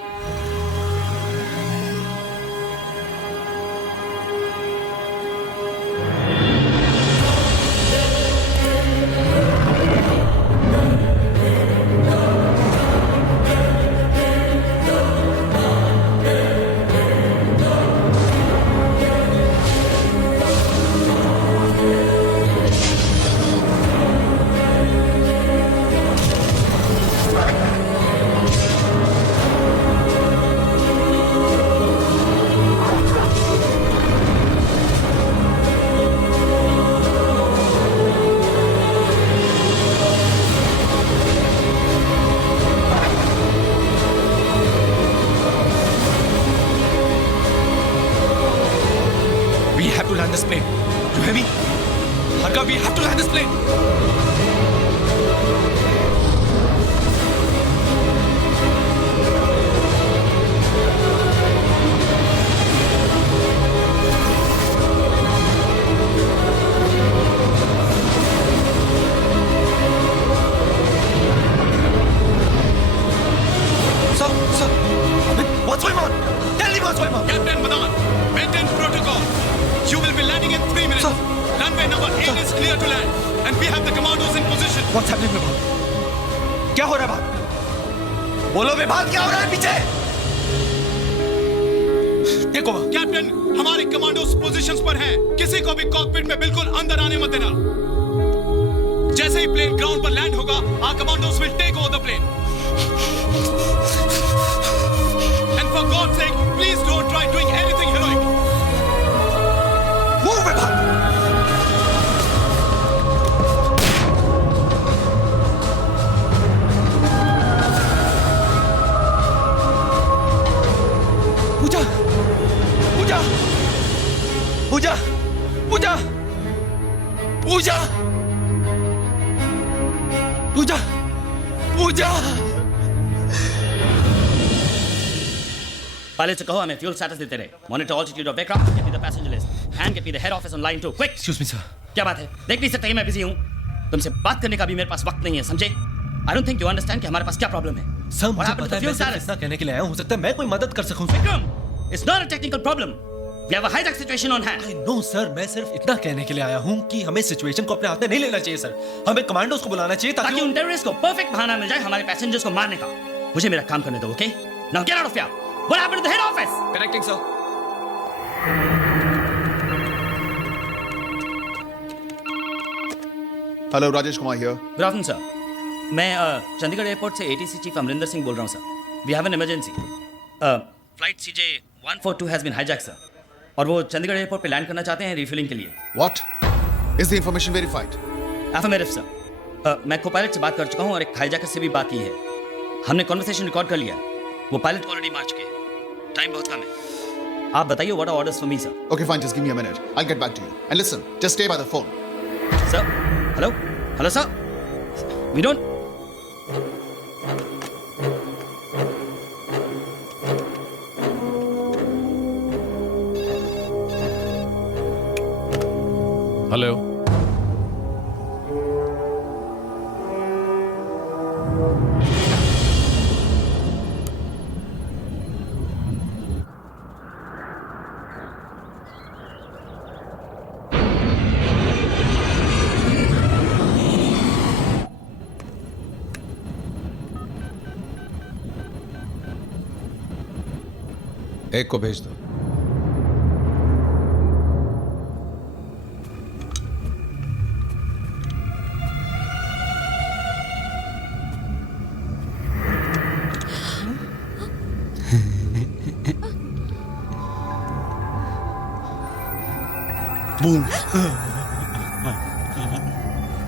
Pilot से कहो हमें फ्यूल स्टेटस देते रहे। Monitor altitude of aircraft, get me the passenger list and get me the head office on line 2. Quick. Excuse me, sir. क्या बात है? देख नहीं सकते कि मैं बिजी हूँ? तुमसे बात करने का भी मेरे पास वक्त नहीं है, समझे? I don't think you understand कि हमारे पास क्या प्रॉब्लम है। सर मुझे पता है मैं सिर्फ इतना कहने के लिए आया हूँ, हो सकता है मैं कोई मदद कर सकूँ। Vikram, It's not a technical problem. We have a hijack situation on hand. No sir, मैं सिर्फ इतना कहने के लिए आया हूँ कि हमें सिचुएशन को अपने हाथ में नहीं लेना चाहिए सर. हमें कमांडोज को बुलाना चाहिए ताकि उन टेररिस्ट को परफेक्ट बहाना मिल जाए हमारे पैसेंजर्स को मारने का. मुझे मेरा काम करने दो, okay? Now get out of here. What happened to the head office? Connecting, sir. Hello, Rajesh Kumar here. Good afternoon sir. मैं चंडीगढ़ एयरपोर्ट से एटीसी चीफ अमरिंदर सिंह बोल रहा हूँ sir. We have an emergency. Flight CJ142 has been hijack sir, और वो Chandigarh airport पे land करना चाहते हैं रिफ्यूलिंग के लिए. What? Is the information verified? Affirmative sir. मैं को पायलट से बात कर चुका हूँ और एक हाईजैकर से भी बात की है. हमने कॉन्वर्सेशन रिकॉर्ड कर लिया. वो पायलट ऑलरेडी मार चुके हैं. टाइम बहुत कम है. आप बताइए what are orders for me sir. Okay, fine, just give me a minute. I'll get back to you. And listen, just stay by the phone. Sir, hello? Hello, sir? We don't... hello. एक को भेज दो. Boom.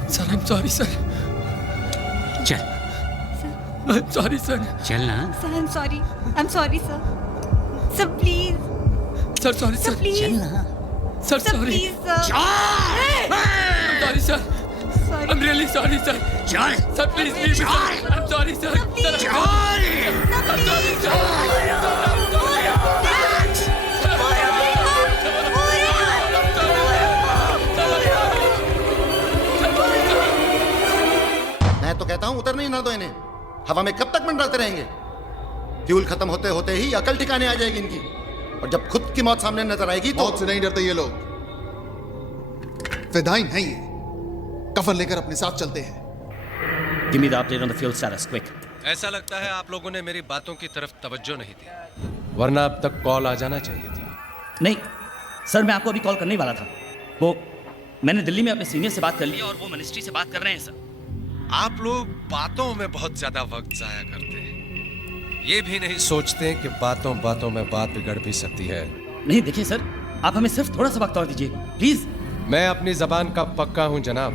Sir, I'm sorry, sir. चल. I'm sorry, sir. चल ना. Sir, I'm sorry. I'm sorry, sir. Sir, please. Sir, sorry, sir. Please. चल ना. Sir, Sir, sorry. please, sir. I'm sorry, sir. Sorry. I'm really sorry, sir. Sir, please leave me, sir. I'm sorry, sir. Sir, I'm sorry, sir. मैं तो कहता हूं उतरने ही ना दो इन्हें. हवा में कब तक मंडराते रहेंगे? फ्यूल खत्म होते होते ही अकल ठिकाने आ जाएगी इनकी. और जब खुद की मौत सामने नजर आएगी तो... मौत से नहीं डरते ये लोग. फिदाइन हैं ये. कफन लेकर अपने साथ चलते हैं. Give me the update on the fuel status, quick. ऐसा लगता है आप लोगों ने मेरी बातों की तरफ तवज्जो नहीं दी, वरना अब तक कॉल आ जाना चाहिए था. नहीं सर, मैं आपको अभी कॉल करने ही वाला था. वो मैंने दिल्ली में अपने सीनियर से बात कर ली और वो मिनिस्ट्री से बात कर रहे हैं सर. आप लोग बातों में बहुत ज्यादा वक्त जाया करते हैं. ये भी नहीं सोचते कि बातों बातों में बात बिगड़ भी सकती है. नहीं देखिए सर, आप हमें सिर्फ थोड़ा सा वक्त और दीजिए प्लीज. मैं अपनी जबान का पक्का हूं जनाब.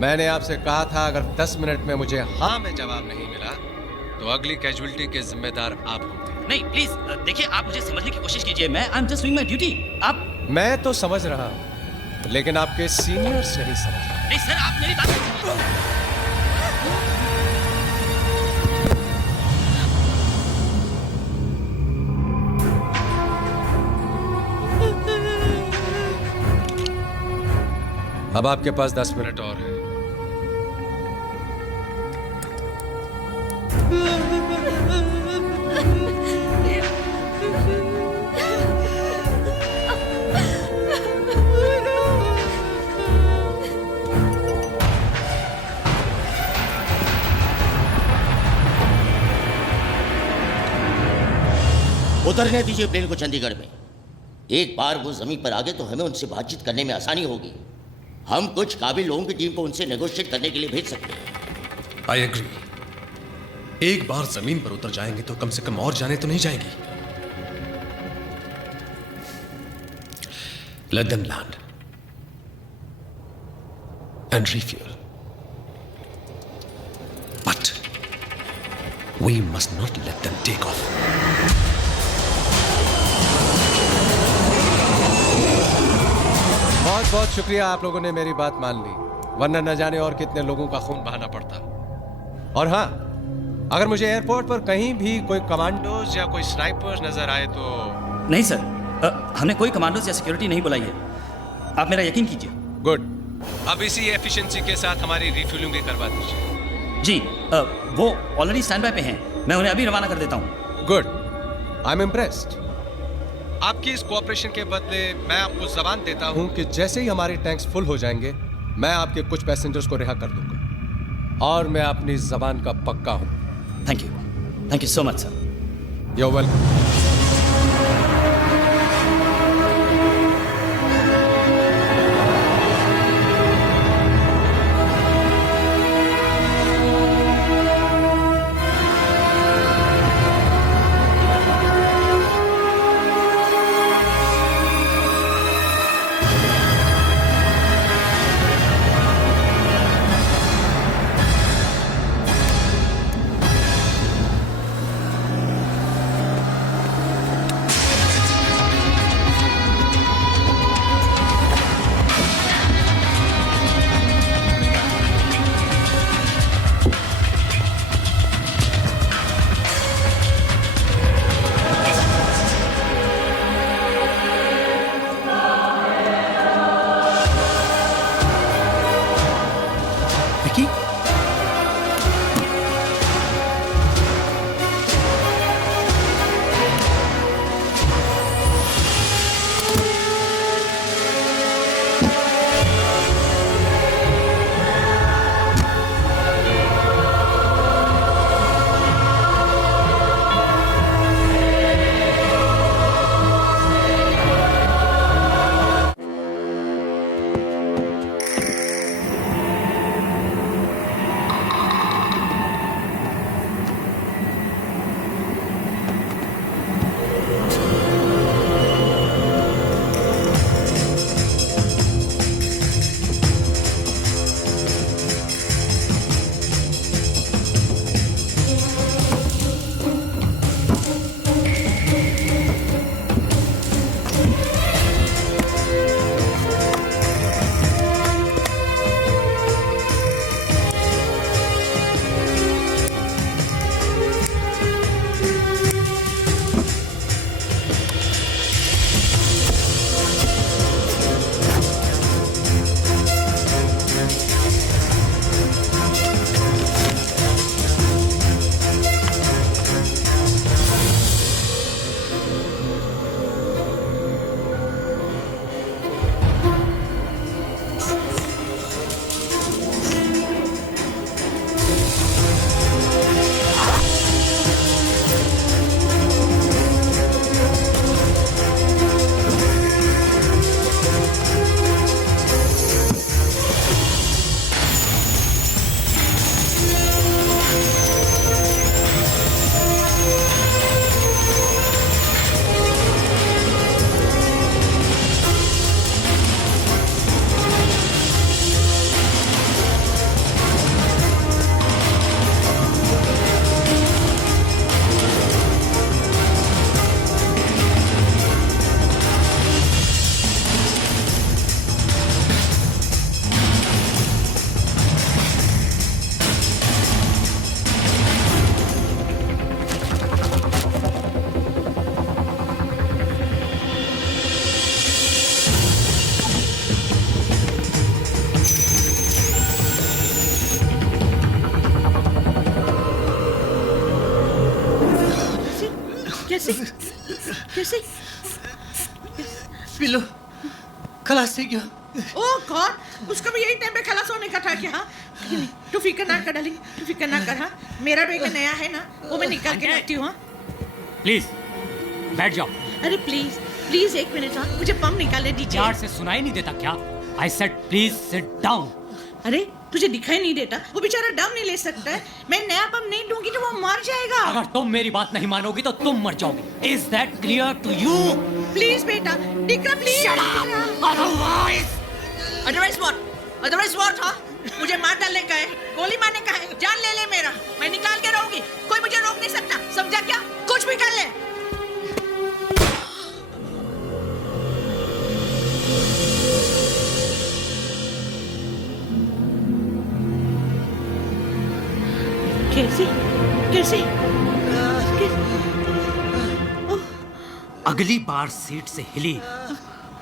मैंने आपसे कहा था अगर 10 मिनट में मुझे हाँ में जवाब नहीं मिला तो अगली कैजुअलिटी के जिम्मेदार आप होंगे. नहीं प्लीज देखिए, आप मुझे समझने की कोशिश कीजिए. मैं I am just doing my duty. आप... मैं तो समझ रहा हूं, लेकिन आपके सीनियर्स नहीं समझ रहे. नहीं सर, आप मेरी बात... अब आपके पास 10 मिनट और है. उतरने दीजिए प्लेन को चंडीगढ़ में. एक बार वो जमीन पर आ गए तो हमें उनसे बातचीत करने में आसानी होगी. हम कुछ काबिल लोगों की टीम को उनसे नेगोशिएट करने के लिए भेज सकते हैं. I agree. एक बार जमीन पर उतर जाएंगे तो कम से कम और जाने तो नहीं जाएंगी. Let them land and refuel. But we must not let them take off. बहुत बहुत शुक्रिया, आप लोगों ने मेरी बात मान ली, वरना न जाने और कितने लोगों का खून बहाना पड़ता. और हाँ, अगर मुझे एयरपोर्ट पर कहीं भी कोई कमांडोज या कोई स्नाइपर्स नजर आए तो... नहीं सर, हमने कोई कमांडोज या सिक्योरिटी नहीं बुलाई है. आप मेरा यकीन कीजिए. गुड. अब इसी एफिशिएंसी के साथ हमारी रिफ्यूलिंग भी करवा दीजिए. जी, वो ऑलरेडी स्टैंड बाय पे हैं. मैं उन्हें अभी रवाना कर देता हूँ. गुड. I am impressed. आपकी इस कोऑपरेशन के बदले मैं आपको जबान देता हूं कि जैसे ही हमारे टैंक्स फुल हो जाएंगे मैं आपके कुछ पैसेंजर्स को रिहा कर दूंगा और मैं अपनी जबान का पक्का हूं। Thank you so much sir. You welcome. कैसे कैसे पिलो खलास થઈ ગયો। ओह गॉड, उसका भी यही टाइम पे खलास होने का था क्या? तू फिक्र ना कर डार्लिंग, तू फिक्र ना कर। हाँ, मेरा बेटा नया है ना, वो मैं निकाल के रखती हूँ। प्लीज बैठ जाओ। अरे प्लीज प्लीज एक मिनट, हाँ मुझे पंप निकालने दीजिए। यार से सुनाई नहीं देता क्या? I said please sit down. अरे तुझे दिखाई नहीं देता? वो बेचारा दम नहीं ले सकता है। मैं नया पंप नहीं दूंगी तो वो मर जाएगा। अगर तुम मेरी बात नहीं मानोगी तो तुम मर जाओगी। Is that clear to you? Please बेटा, डिक्रा please. Otherwise what? Otherwise what? हाँ, मुझे मार डालने का है, गोली मारने का है, जान ले ले मेरा, मैं निकाल के रहूंगी, कोई मुझे रोक नहीं सकता, समझा क्या? कुछ भी कर ले। कैसे कैसे अगली बार सीट से हिली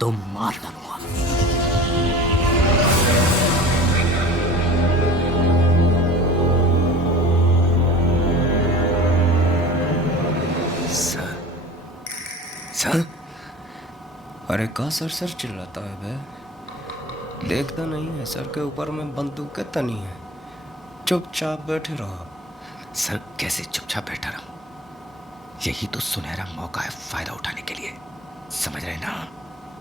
तो मार डालूंगा। सर अरे का सर चिल्लाता है बे? देखता नहीं है सर के ऊपर में बंदूकें तनी है। चुपचाप बैठे रहो। सर कैसे चुपचाप बैठा रहा? यही तो सुनहरा मौका है फायदा उठाने के लिए, समझ रहे ना?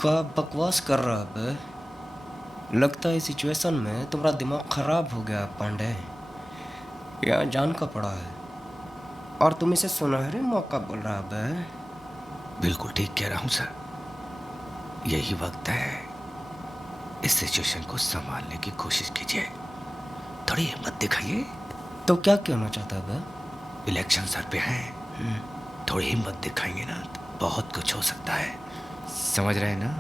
का बकवास कर रहा है बे? लगता है सिचुएशन में तुम्हारा दिमाग खराब हो गया पांडे। यहाँ जान का पड़ा है और तुम इसे सुनहरे मौका बोल रहा है बे? बिल्कुल ठीक कह रहा हूँ सर। यही वक्त है, इस सिचुएशन को संभालने की कोशिश कीजिए, थोड़ी हिम्मत दिखाइए। तो क्या कहना चाहता है बे? इलेक्शन सर पे हैं, थोड़ी हिम्मत दिखाएंगे ना तो बहुत कुछ हो सकता है, समझ रहे हैं ना?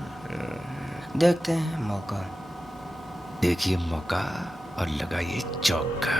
देखते हैं मौका। देखिए मौका और लगाइए चौका।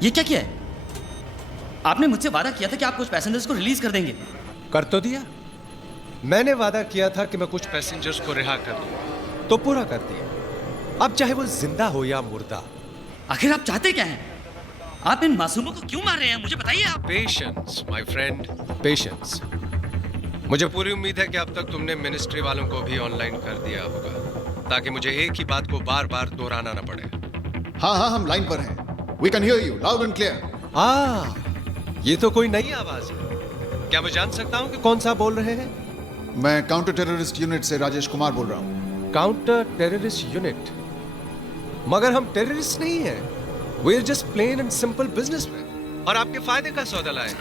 ये क्या किया है? आपने मुझसे वादा किया था कि आप कुछ पैसेंजर्स को रिलीज कर देंगे। कर तो दिया। मैंने वादा किया था कि मैं कुछ पैसेंजर्स को रिहा कर दूंगा, तो पूरा कर दिया। अब चाहे वो जिंदा हो या मुर्दा। आखिर आप चाहते क्या हैं? आप इन मासूमों को क्यों मार रहे हैं, मुझे बताइए आप। Patience my friend, patience. मुझे पूरी उम्मीद है कि अब तक तुमने मिनिस्ट्री वालों को भी ऑनलाइन कर दिया होगा, ताकि मुझे एक ही बात को बार बार दोहराना ना पड़े। हाँ, हम लाइन पर हैं। We can hear you loud and clear. ये तो कोई नई आवाज है। क्या मैं जान सकता हूँ कि कौन सा बोल रहे हैं? मैं काउंटर टेररिस्ट यूनिट से राजेश कुमार बोल रहा हूँ। Counter terrorist unit? मगर हम टेररिस्ट नहीं हैं। We are just plain and simple businessmen। और आपके फायदे का सौदा लाए।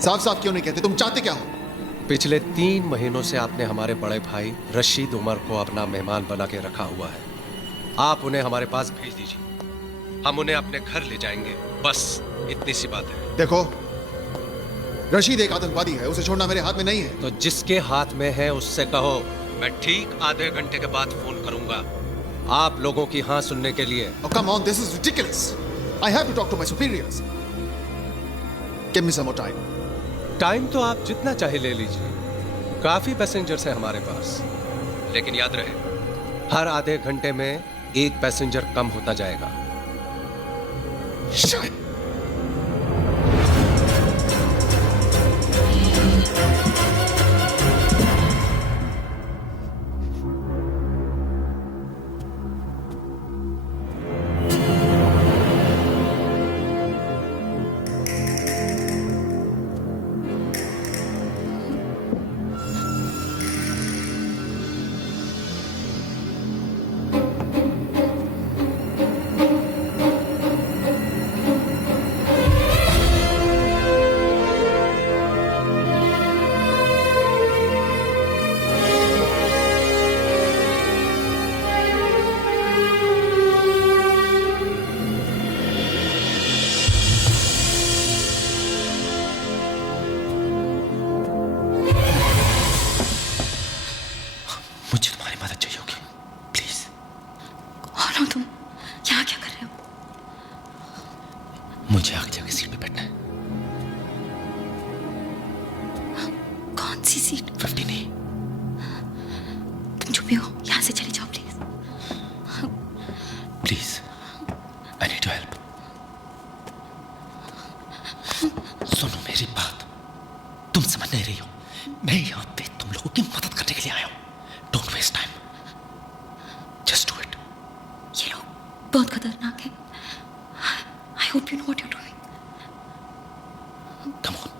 साफ साफ क्यों नहीं कहते? तुम चाहते क्या हो? पिछले 3 महीनों से आपने हमारे बड़े भाई रशीद उमर को अपना मेहमान बना के रखा हुआ है। आप उन्हें हमारे पास भेज दीजिए, हम उन्हें अपने घर ले जाएंगे, बस इतनी सी बात है। देखो, रशीद एक आतंकवादी है, उसे छोड़ना मेरे हाथ में नहीं है। तो जिसके हाथ में है उससे कहो मैं ठीक आधे घंटे के बाद फोन करूंगा, आप लोगों की हाँ सुनने के लिए। Oh, come on, this is ridiculous. I have to talk to my superiors. Give me some more time. Time तो आप जितना चाहे ले लीजिए, काफी पैसेंजर्स हैं हमारे पास, लेकिन याद रहे हर आधे घंटे में एक पैसेंजर कम होता जाएगा। Shut. मुझे आगे जाके सीट पे बैठना है। कौन सी सीट? 50 नहीं। तुम चुप ही हो, यहाँ से चले जाओ please. Please, I need your help. सुनो मेरी बात, तुम समझ नहीं रही हो, मैं यहाँ पे तुम लोगों की मदद करने के लिए आया हूँ। Don't waste time, just do it. ये लोग बहुत खतरनाक है। I hope you know what you're doing. Come on.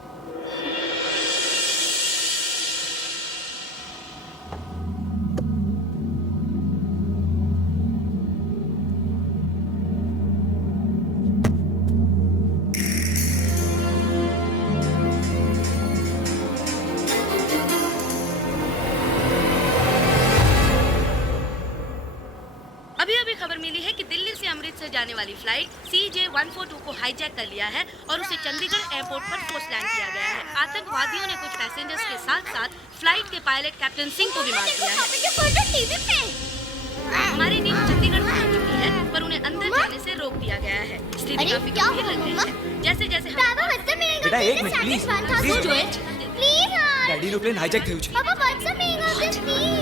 भी खबर मिली है कि दिल्ली से अमृतसर जाने वाली फ्लाइट CJ142 को हाईजैक कर लिया है और उसे चंडीगढ़ एयरपोर्ट पर फोर्स लैंड किया गया है। आतंकवादियों ने कुछ पैसेंजर्स के साथ साथ फ्लाइट के पायलट कैप्टन सिंह को भी मार दिया है। हमारी टीम चंडीगढ़ पहुंच चुकी है, पर उन्हें अंदर जाने से रोक दिया गया है। स्थिति काफी गंभीर लग रही है। जैसे जैसे बेटा एक minute please daddy aeroplane hijack थी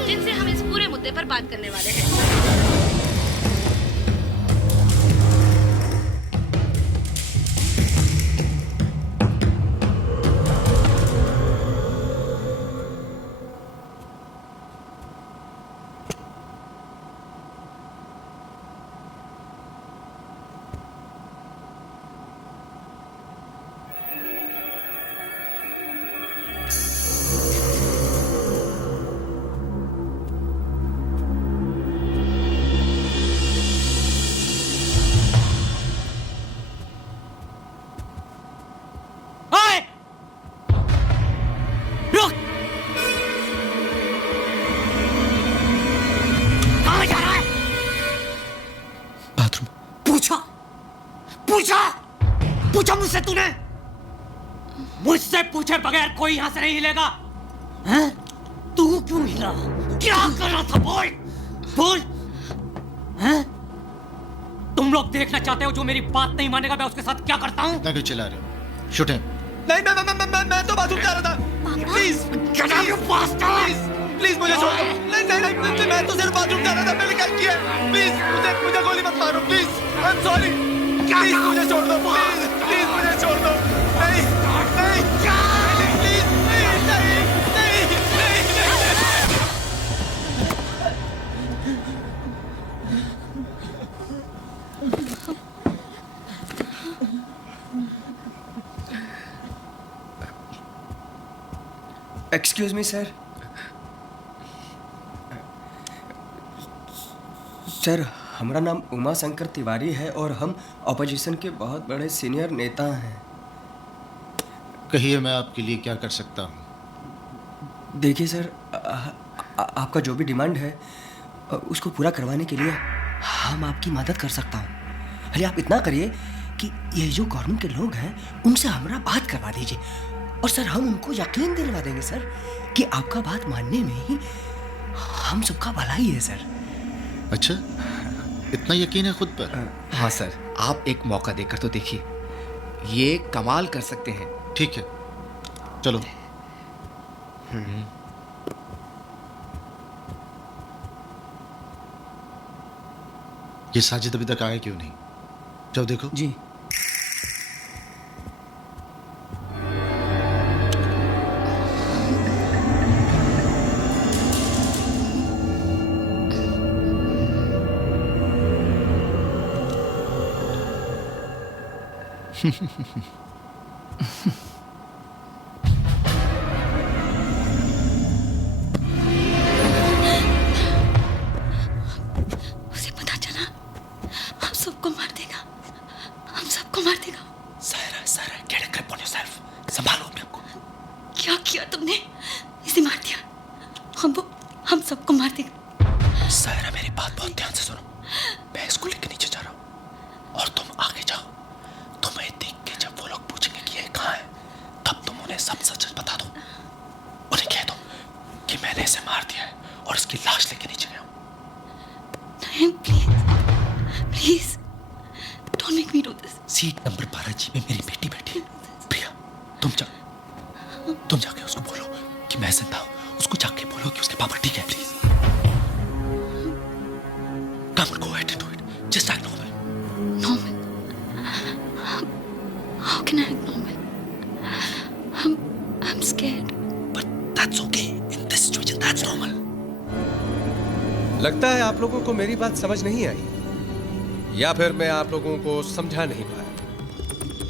जिनसे हम इस पूरे मुद्दे पर बात करने वाले हैं। पूछा मुझसे तूने? मुझसे पूछे बगैर कोई यहां से नहीं हिलेगा। हैं? तू क्यों हिला? क्या कर रहा था? बोल बोल। हैं? तुम लोग देखना चाहते हो जो मेरी बात नहीं मानेगा मैं उसके साथ क्या करता हूं? इतना क्यों चिल्ला रहे हो? Shoot him. नहीं मैं तो बाथरूम जा रहा था। प्लीज प्लीज मुझे छोड़ दो। नहीं मैं तो सिर्फ बाथरूम जा रहा था। मैंने क्या किया? प्लीज मुझे गोली मत मारो please. I am sorry. Please मुझे छोड़ दो। प्लीज मुझे छोड़ दो। नहीं please excuse me sir. Sir हमारा नाम उमा शंकर तिवारी है और हम ऑपोजिशन के बहुत बड़े सीनियर नेता हैं। कहिए मैं आपके लिए क्या कर सकता हूँ? देखिए सर आपका जो भी डिमांड है उसको पूरा करवाने के लिए हम आपकी मदद कर सकता हूँ। खाली आप इतना करिए कि ये जो गवर्नमेंट के लोग हैं उनसे हमारा बात करवा दीजिए और सर हम उनको यकीन दिलवा देंगे सर कि आपका बात मानने में ही हम सबका भलाई है सर। अच्छा इतना यकीन है खुद पर? हाँ सर आप एक मौका देकर तो देखिए, ये कमाल कर सकते हैं। ठीक है चलो। ये साजिद अभी तक आया क्यों नहीं? जाओ देखो। जी उसे पता चला हम सबको मार देगा, हम सबको मार देगा। Saira get a grip on yourself। संभालो अपने आप को। क्या किया तुमने? इसे मार दिया। हम सबको मार देगा। सायरा मेरी बात बहुत ध्यान से सुनो। मैं इसको लेके नीचे जा रहा हूँ और तुम आगे जाओ। तुम्हें देख के जब वो लोग पूछेंगे कि ये कहाँ है तब तुम उन्हें सब सच बता दो। उन्हें कह दो कि मैंने इसे मार दिया है और इसकी लाश लेके नीचे गया हूँ। नहीं please don't make me do this. Seat number 12G में मेरी बेटी बैठी है। प्रिया तुम जाके उसको बोलो कि मैं जिंदा हूँ। उसको जाके बोलो कि उसके पापा ठीक है। Please come on, go ahead and do it. Just act normal. Normal? How can I act normal? I'm scared. But that's okay. In this situation, that's normal. लगता है आप लोगों को मेरी बात समझ नहीं आई या फिर मैं आप लोगों को समझा नहीं पाया,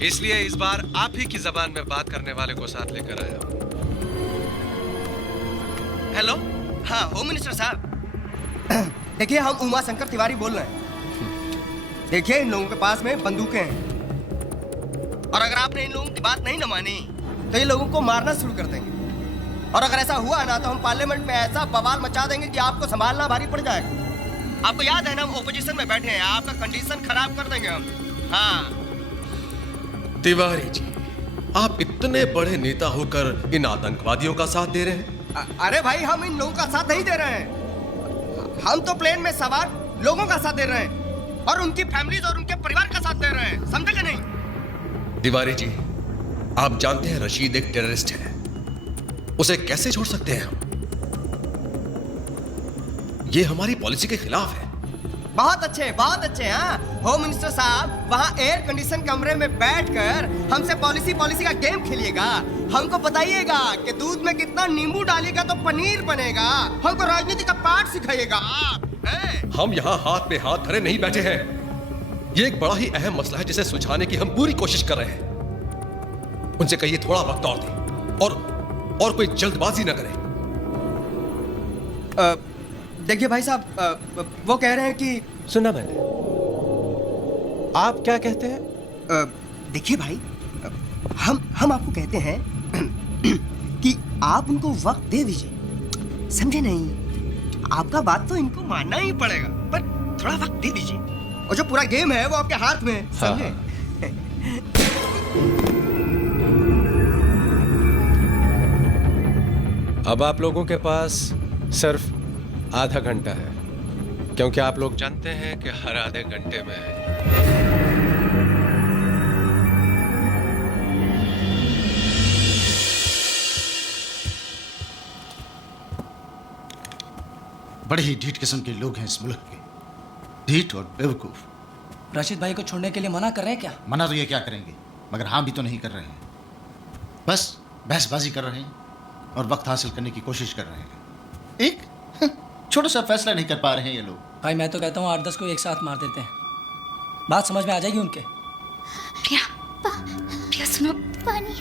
इसलिए इस बार आप ही की जबान में बात करने वाले को साथ लेकर आया हूं। हेलो। हाँ होम मिनिस्टर साहब। देखिए हम उमा शंकर तिवारी बोल रहे हैं। देखिए इन लोगों के पास में बंदूकें हैं और अगर आपने इन लोगों की बात नहीं न मानी तो ये लोगों को मारना शुरू कर देंगे और अगर ऐसा हुआ ना तो हम पार्लियामेंट में ऐसा बवाल मचा देंगे कि आपको संभालना भारी पड़ जाएगा। आपको याद है ना, हम ओपोजिशन में बैठे हैं, आपका कंडीशन खराब कर देंगे हम। हाँ तिवारी जी, आप इतने बड़े नेता होकर इन आतंकवादियों का साथ दे रहे हैं? अरे भाई, हम इन लोगों का साथ नहीं दे रहे हैं, हम तो प्लेन में सवार लोगों का साथ दे रहे हैं और उनकी फैमिलीज और उनके परिवार का साथ दे रहे हैं, समझे कि नहीं? तिवारी जी, आप जानते हैं रशीद एक टेररिस्ट है, उसे कैसे छोड़ सकते हैं हम? ये हमारी पॉलिसी के खिलाफ है। बहुत अच्छे। हाँ, होम मिनिस्टर साहब वहाँ एयर कंडीशन कमरे में बैठकर हमसे पॉलिसी का गेम खेलिएगा, हमको बताइएगा कि दूध में कितना नींबू डालिएगा तो पनीर बनेगा, हमको राजनीति का पाठ सिखाइएगा। हम यहाँ हाथ में हाथ धरे नहीं बैठे हैं, ये एक बड़ा ही अहम मसला है जिसे सुलझाने की हम पूरी कोशिश कर रहे हैं। उनसे कहिए थोड़ा वक्त और दें और कोई जल्दबाजी न करें। देखिए भाई साहब, वो कह रहे हैं कि सुना मैंने, आप क्या कहते हैं? देखिए भाई, हम आपको कहते हैं कि आप उनको वक्त दे दीजिए, समझे नहीं? आपका बात तो इनको मानना ही पड़ेगा, पर थोड़ा वक्त दे दीजिए, और जो पूरा गेम है वो आपके हाथ में है, समझे? अब आप लोगों के पास सिर्फ आधा घंटा है, क्योंकि आप लोग जानते हैं कि हर आधे घंटे में बड़े ही ढीठ किस्म के लोग हैं इस मुल्क के, ढीठ और बेवकूफ। रशीद भाई को छोड़ने के लिए मना कर रहे हैं क्या? मना तो ये क्या करेंगे, मगर हाँ भी तो नहीं कर रहे हैं, बस बहसबाजी कर रहे हैं और वक्त हासिल करने की कोशिश कर रहे हैं। एक छोटा सा फैसला नहीं कर पा रहे हैं ये लोग। भाई मैं तो कहता हूँ 8-10 को एक साथ मार देते हैं, बात समझ में आ जाएगी उनके। प्रिया सुनो, पानी।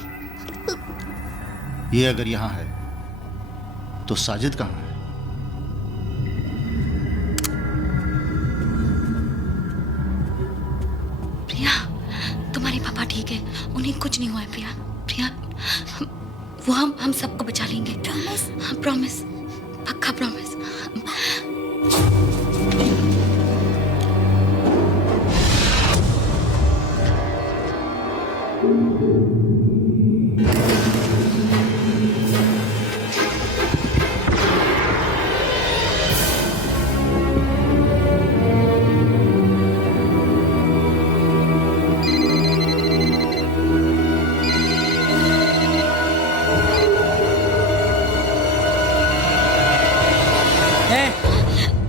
ये अगर यहाँ है तो साजिद कहाँ है? प्रिया, तुम्हारे पापा ठीक है, उन्हें कुछ नहीं हुआ है। प्रिया, वो हम सबको बचा लेंगे। प्रॉमिस? हाँ प्रॉमिस, पक्का प्रॉमिस।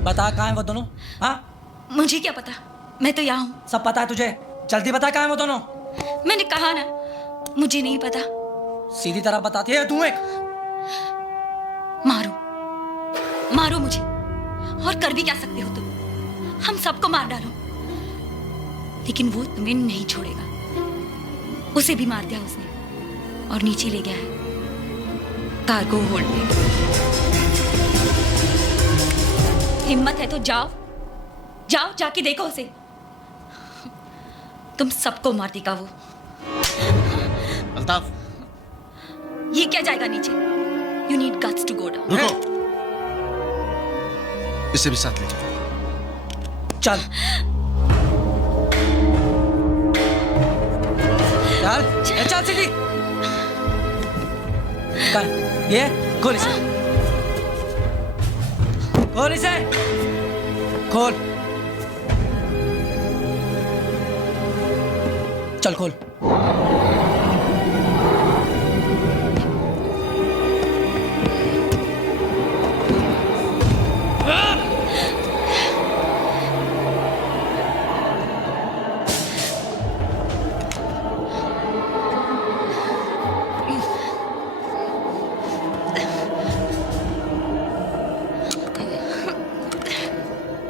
बता कहाँ हैं वो दोनों? हाँ मुझे क्या पता, मैं तो यहाँ हूँ। सब पता है तुझे, जल्दी बता कहाँ हैं वो दोनों। मैंने कहा ना, मुझे नहीं पता। सीधी तरह बताती है तू। एक मारो मुझे, और कर भी क्या सकते हो तुम, हम सबको मार डालो, लेकिन वो तुम्हें नहीं छोड़ेगा। उसे भी मार दिया उसने और नीचे ले गया है कार्गो होल्ड पे। हिम्मत है तो जाओ जाके देखो उसे, तुम सबको मार देगा वो। अल्ताफ, ये क्या जाएगा नीचे? You need guts to go down. रुको, इसे भी साथ ले जाओ। चल चल सीधी। ये खोल इसे, खोल इसे, खोल, चल खोल।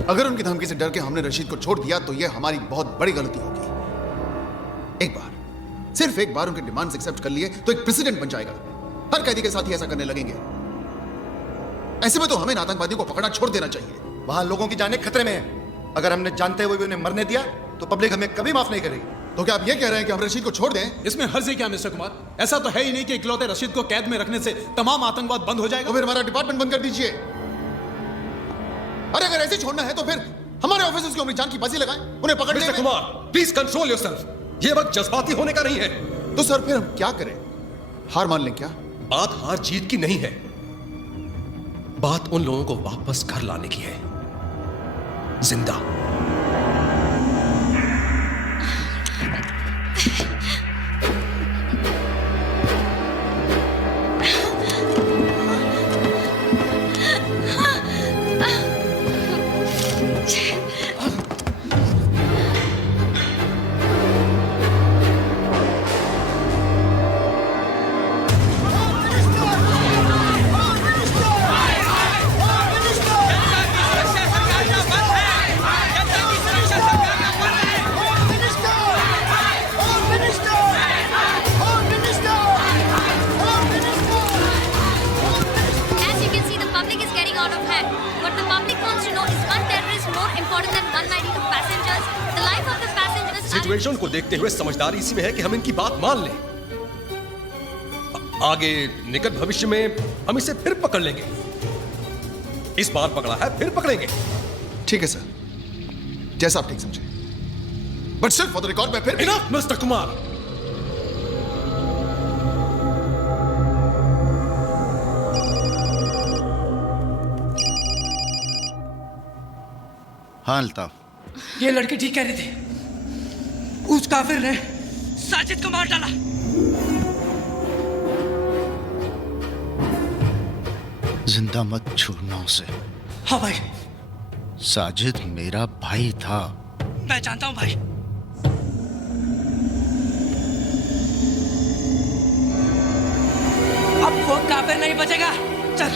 अगर उनकी धमकी से डर के हमने रशीद को छोड़ दिया तो यह हमारी बहुत बड़ी गलती होगी। एक बार, सिर्फ एक बार उनके डिमांड्स एक्सेप्ट कर लिए तो एक प्रेसिडेंट बन जाएगा, हर कैदी के साथ ही ऐसा करने लगेंगे। ऐसे में तो हमें आतंकवादियों को पकड़ा छोड़ देना चाहिए। वहां लोगों की जानें खतरे में है, अगर हमने जानते हुए भी उन्हें मरने दिया तो पब्लिक हमें कभी माफ नहीं करेगी। तो क्या आप ये कह रहे हैं कि हम रशीद को छोड़ दें? इसमें हर्ज क्या मिस्टर कुमार? ऐसा तो है ही नहीं कि इकलौते रशीद को कैद में रखने से तमाम आतंकवाद बंद हो जाएगा। तो फिर हमारा डिपार्टमेंट बंद कर दीजिए। अरे अगर ऐसे छोड़ना है तो फिर हमारे ऑफिसर्स की अपनी जान की बाजी लगाएं, उन्हें पकड़ने मिस्टर में। Kumar, please control yourself. ये वक्त जज्बाती होने का नहीं है। तो सर फिर हम क्या करें? हार मान लें क्या? बात हार जीत की नहीं है, बात उन लोगों को वापस घर लाने की है, जिंदा। As you can see, the public is getting out of hand. What the public wants to know is one terrorist more important than 192 passengers. The life of the passengers. Situation को देखते हुए समझदारी इसी में है कि हम इनकी बात मान लें। आगे निकट भविष्य में हम इसे फिर पकड़ लेंगे। इस बार पकड़ा है, फिर पकड़ेंगे। ठीक है सर, जैसा आप ठीक समझे। बट सिर्फ फॉर द रिकॉर्ड में फिर इनफ मिस्टर कुमार। हाँ अल्ताफ, ये लड़के ठीक कह रहे थे। उस काफिर ने साजिद को मार डाला। जिंदा मत छोड़ना उसे। हाँ भाई, साजिद मेरा भाई था। मैं जानता हूँ भाई। अब वो काफिर नहीं बचेगा। चल।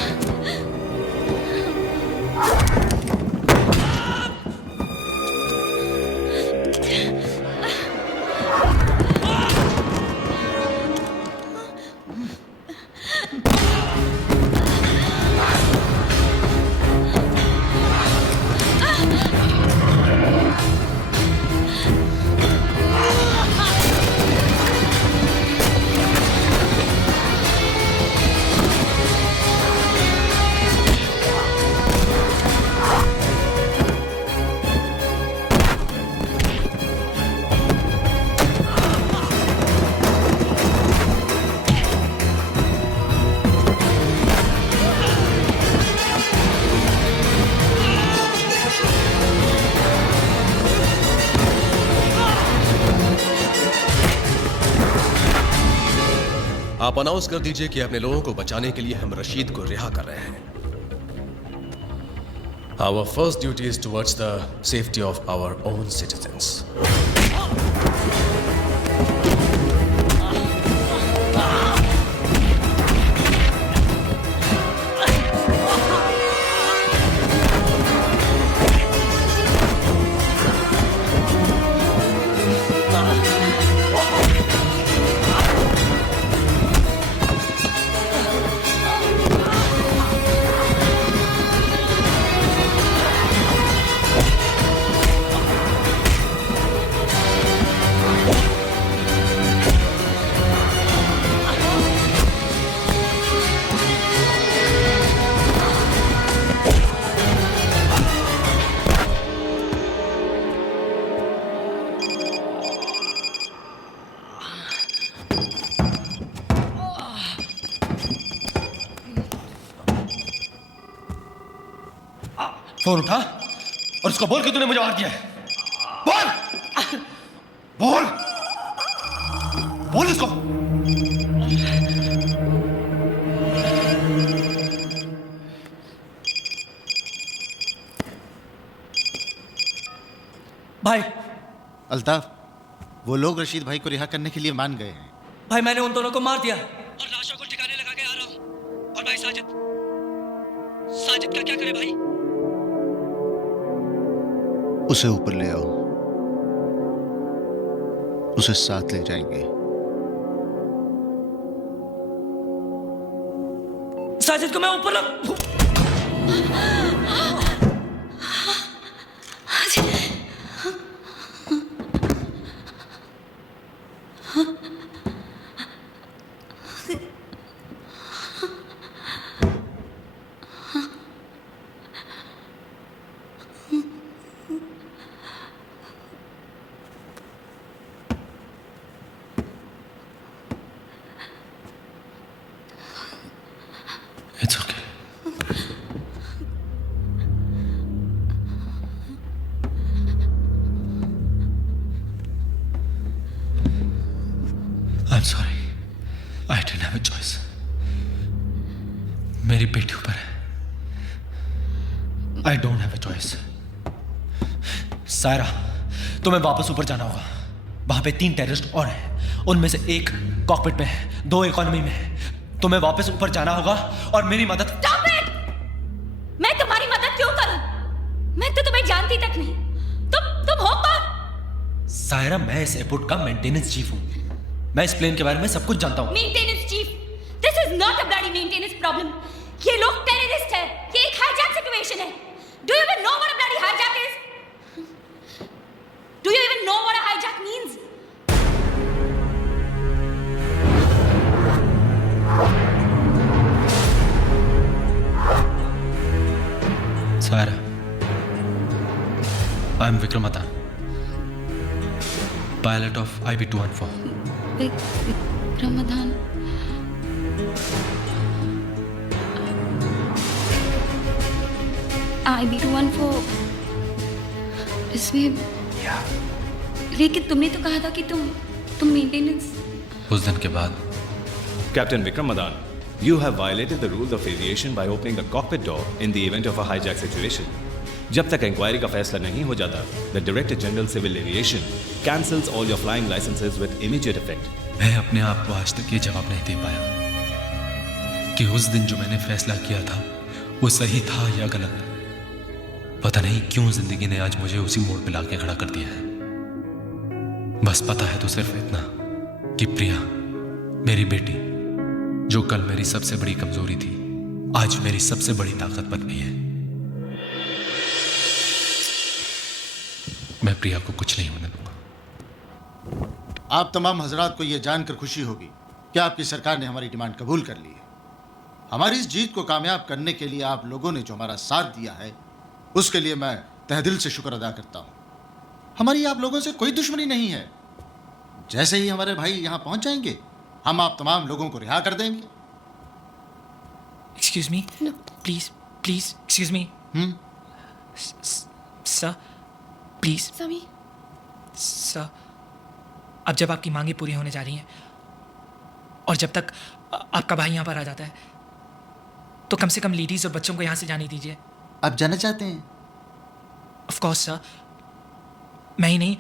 आप अनाउंस कर दीजिए कि अपने लोगों को बचाने के लिए हम रशीद को रिहा कर रहे हैं। Our first duty is towards the safety of our own citizens. Phone उठा और उसको बोल कि तूने मुझे मार दिया है। बोल बोल बोल उसको। भाई अल्ताफ, वो लोग रशीद भाई को रिहा करने के लिए मान गए हैं। भाई मैंने उन दोनों को मार दिया और लाशों को ठिकाने लगा के आ रहा हूँ। और भाई साजिद, साजिद का क्या करे भाई? उसे ऊपर ले आओ, उसे साथ ले जाएंगे। साजिद को मैं ऊपर रख। I'm sorry. I didn't have a choice. मेरी बेटी ऊपर है. I don't have a choice. Saira, तुम्हें वापस ऊपर जाना होगा. वहां पे 3 टेररिस्ट और हैं. उनमें से एक कॉकपिट में है, 2 इकोनॉमी में है. तुम्हें वापस ऊपर जाना होगा और मेरी मदद. Stop it! मैं तुम्हारी मदद क्यों करूं? मैं तो तुम्हें जानती तक नहीं. तुम हो कौन? सायरा, मैं इस एयरपोर्ट का मेंटेनेंस चीफ हूं. मैं इस प्लेन के बारे में सब कुछ जानता हूं. Maintenance chief? This is not a bloody maintenance problem. ये लोग टेररिस्ट है. ये एक हाईजैक सिचुएशन है. Do you even know what a bloody hijack is? Do you even know what a hijack means? Saira, I'm Vikram Adan, pilot of IB-214. Vikram Adan. IB-214 इसमें. लेकिन तुमने तो कहा था कि तुम मेंटेनेंस. उस दिन के बाद. Captain Vikram Madan, you have violated the rules of aviation by opening the cockpit door in the event of a hijack situation. जब तक इंक्वायरी का फैसला नहीं हो जाता, the Director General Civil Aviation cancels all your flying licenses with immediate effect. मैं अपने आप को आज तक ये जवाब नहीं दे पाया कि उस दिन जो मैंने फैसला किया था वो सही था या गलत. पता नहीं क्यों जिंदगी ने आज मुझे उसी मोड़ पे लाके खड़ा कर दिया है. बस पता है तो सिर्फ इतना कि प्रिया, मेरी बेटी, जो कल मेरी सबसे बड़ी कमजोरी थी, आज मेरी सबसे बड़ी ताकत बन गई है. मैं प्रिया को कुछ नहीं होने दूंगा. आप तमाम हजरात को यह जानकर खुशी होगी कि आपकी सरकार ने हमारी डिमांड कबूल कर ली है. हमारी इस जीत को कामयाब करने के लिए आप लोगों ने जो हमारा साथ दिया है, उसके लिए मैं तहेदिल से शुक्र अदा करता हूं. हमारी आप लोगों से कोई दुश्मनी नहीं है. जैसे ही हमारे भाई यहां पहुंच जाएंगे, हम आप तमाम लोगों को रिहा कर देंगे. Excuse me? No. Please, excuse me. Sir, please. Sir, अब जब आपकी मांगे पूरी होने जा रही हैं और जब तक आपका भाई यहाँ पर आ जाता है, तो कम से कम लेडीज और बच्चों को यहाँ से जाने दीजिए. आप जाना चाहते हैं? Of course, sir. मैं ही नहीं,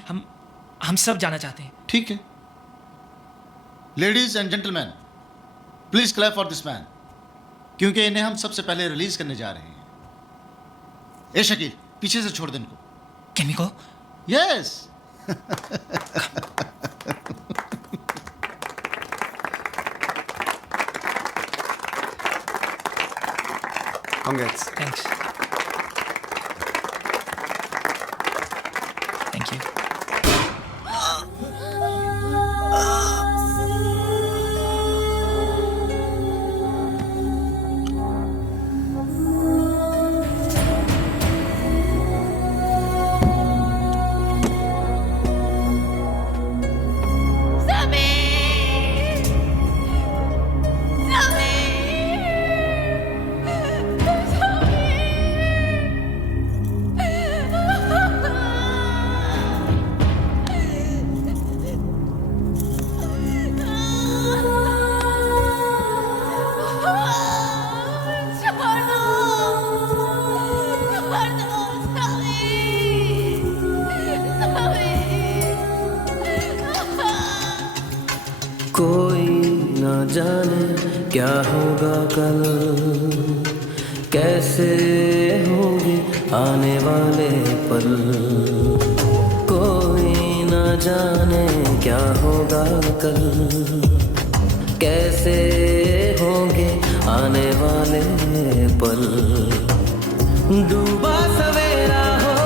हम सब जाना चाहते हैं. ठीक है. Ladies and gentleman, please clap for this man, क्योंकि इन्हें हम सबसे पहले रिलीज करने जा रहे हैं. ए शकील, पीछे से छोड़ दे इनको. Can we go? Yes. Congrats. Thanks. Thank you. कोई ना जाने क्या होगा कल, कैसे होंगे आने वाले पल. कोई ना जाने क्या होगा कल, कैसे होंगे आने वाले पल. डूबा सवेरा हो,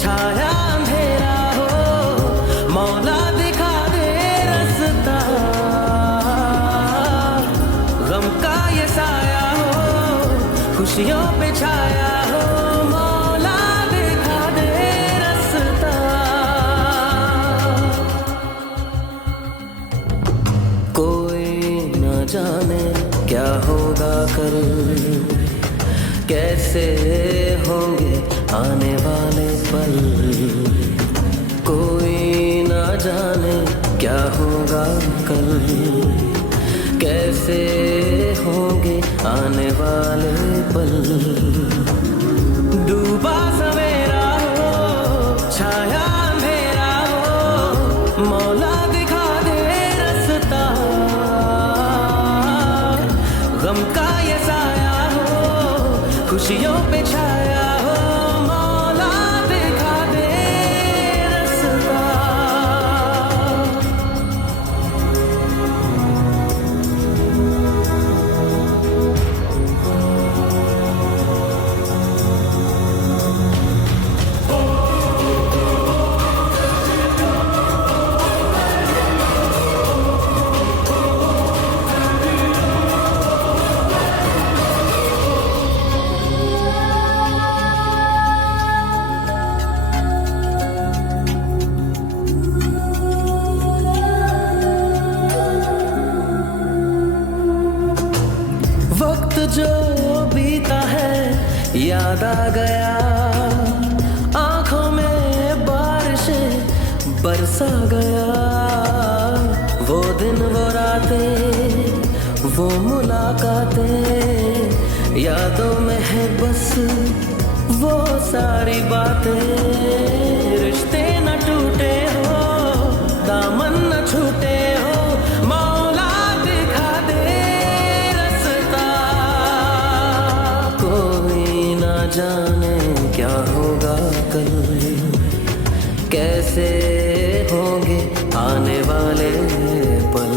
छाया अंधेरा हो, मौला दिखा दे रास्ता. गम का ये साया हो, खुशियों पे छाया हो, मौला दिखा दे रास्ता. कोई न जाने क्या होगा कल, कैसे होंगे आने वाले पल. कोई न जाने क्या होगा कल, कैसे होंगे आने वाले पल। डूबा सवेरा हो, छाया अंधेरा हो, मौला दिखा दे रास्ता। गम का ये साया हो, खुशियों पे छाया हो, मौला दिखा दे रास्ता। वक्त जो बीता है याद आ गया, आंखों में बारिशें बरसा गया। वो दिन वो रातें वो मुलाकातें, यादों में है बस वो सारी बातें। रिश्ते न टूटे हो, दामन न छूटे हो, मौला दिखा दे रास्ता। कोई ना जाने क्या होगा कल, कैसे होंगे आने वाले पल।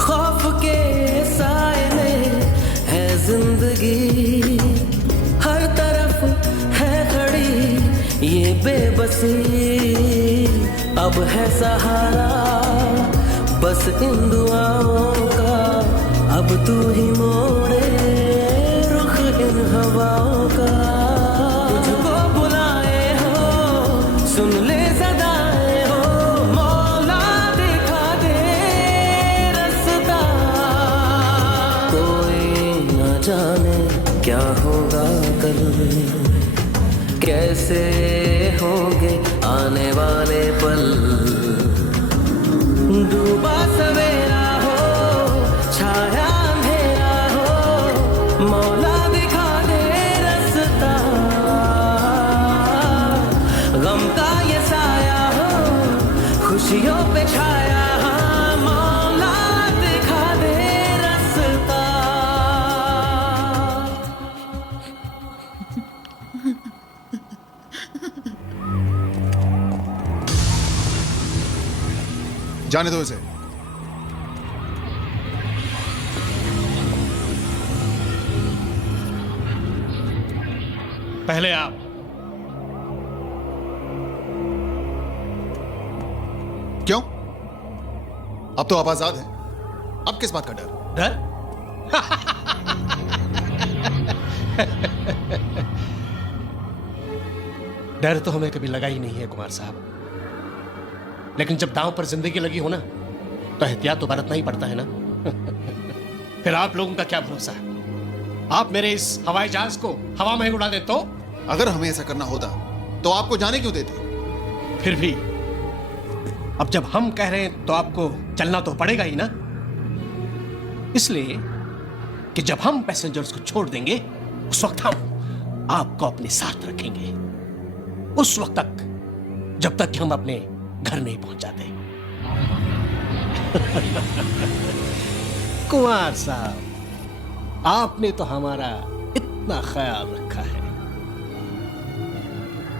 खौफ के साए में है जिंदगी, हर तरफ है खड़ी ये बेबसी। अब है सहारा बस इन दुआओं का, अब तू ही मोड़े रुख इन हवाओं का। तुझको बुलाए हो, सुन ले सदाएं हो, मौला दिखा दे रास्ता। कोई न जाने क्या होगा कल, कैसे होंगे आने वाले पल। डूबा सवेरा हो, छाया अंधेरा हो, मौला दिखा दे रास्ता। गम का ये साया हो, खुशियों पे छाया हो, मौला दिखा दे रास्ता। जाने दो इसे। पहले आप। क्यों? अब तो आप आजाद हैं। अब किस बात का डर? डर? डर तो हमें कभी लगा ही नहीं है कुमार साहब, लेकिन जब दांव पर जिंदगी लगी हो ना, तो एहतियात तो बरतना ही पड़ता है ना। फिर आप लोगों का क्या भरोसा है? आप मेरे इस हवाई जहाज को हवा में उड़ा दे तो? अगर हमें ऐसा करना होता तो आपको जाने क्यों देते? फिर भी अब जब हम कह रहे हैं तो आपको चलना तो पड़ेगा ही ना। इसलिए कि जब हम पैसेंजर्स को छोड़ देंगे, उस वक्त हम आपको अपने साथ रखेंगे, उस वक्त तक जब तक कि हम अपने घर नहीं पहुंच जाते। कुमार साहब, आपने तो हमारा इतना ख्याल रखा है,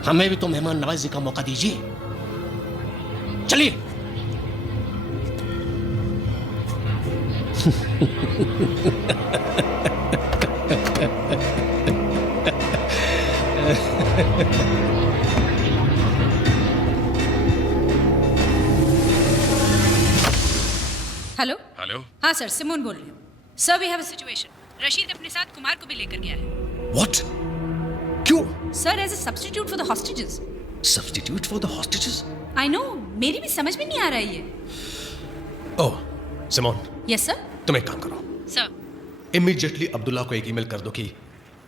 हमें भी तो मेहमान नवाजी का मौका दीजिए। चलिए। Hello hello. हाँ सर, सिमोन बोल रही हूँ। Sir, we have a situation. Rashid अपने साथ कुमार को भी लेकर गया है। What? क्यों? Sir, as a substitute for the hostages. Substitute for the hostages? I know, मेरी भी समझ में नहीं आ रहा है ये। Oh Simone, yes sir. तुम एक काम करो, सर। इमीडिएटली अब्दुल्ला को एक ईमेल कर दो कि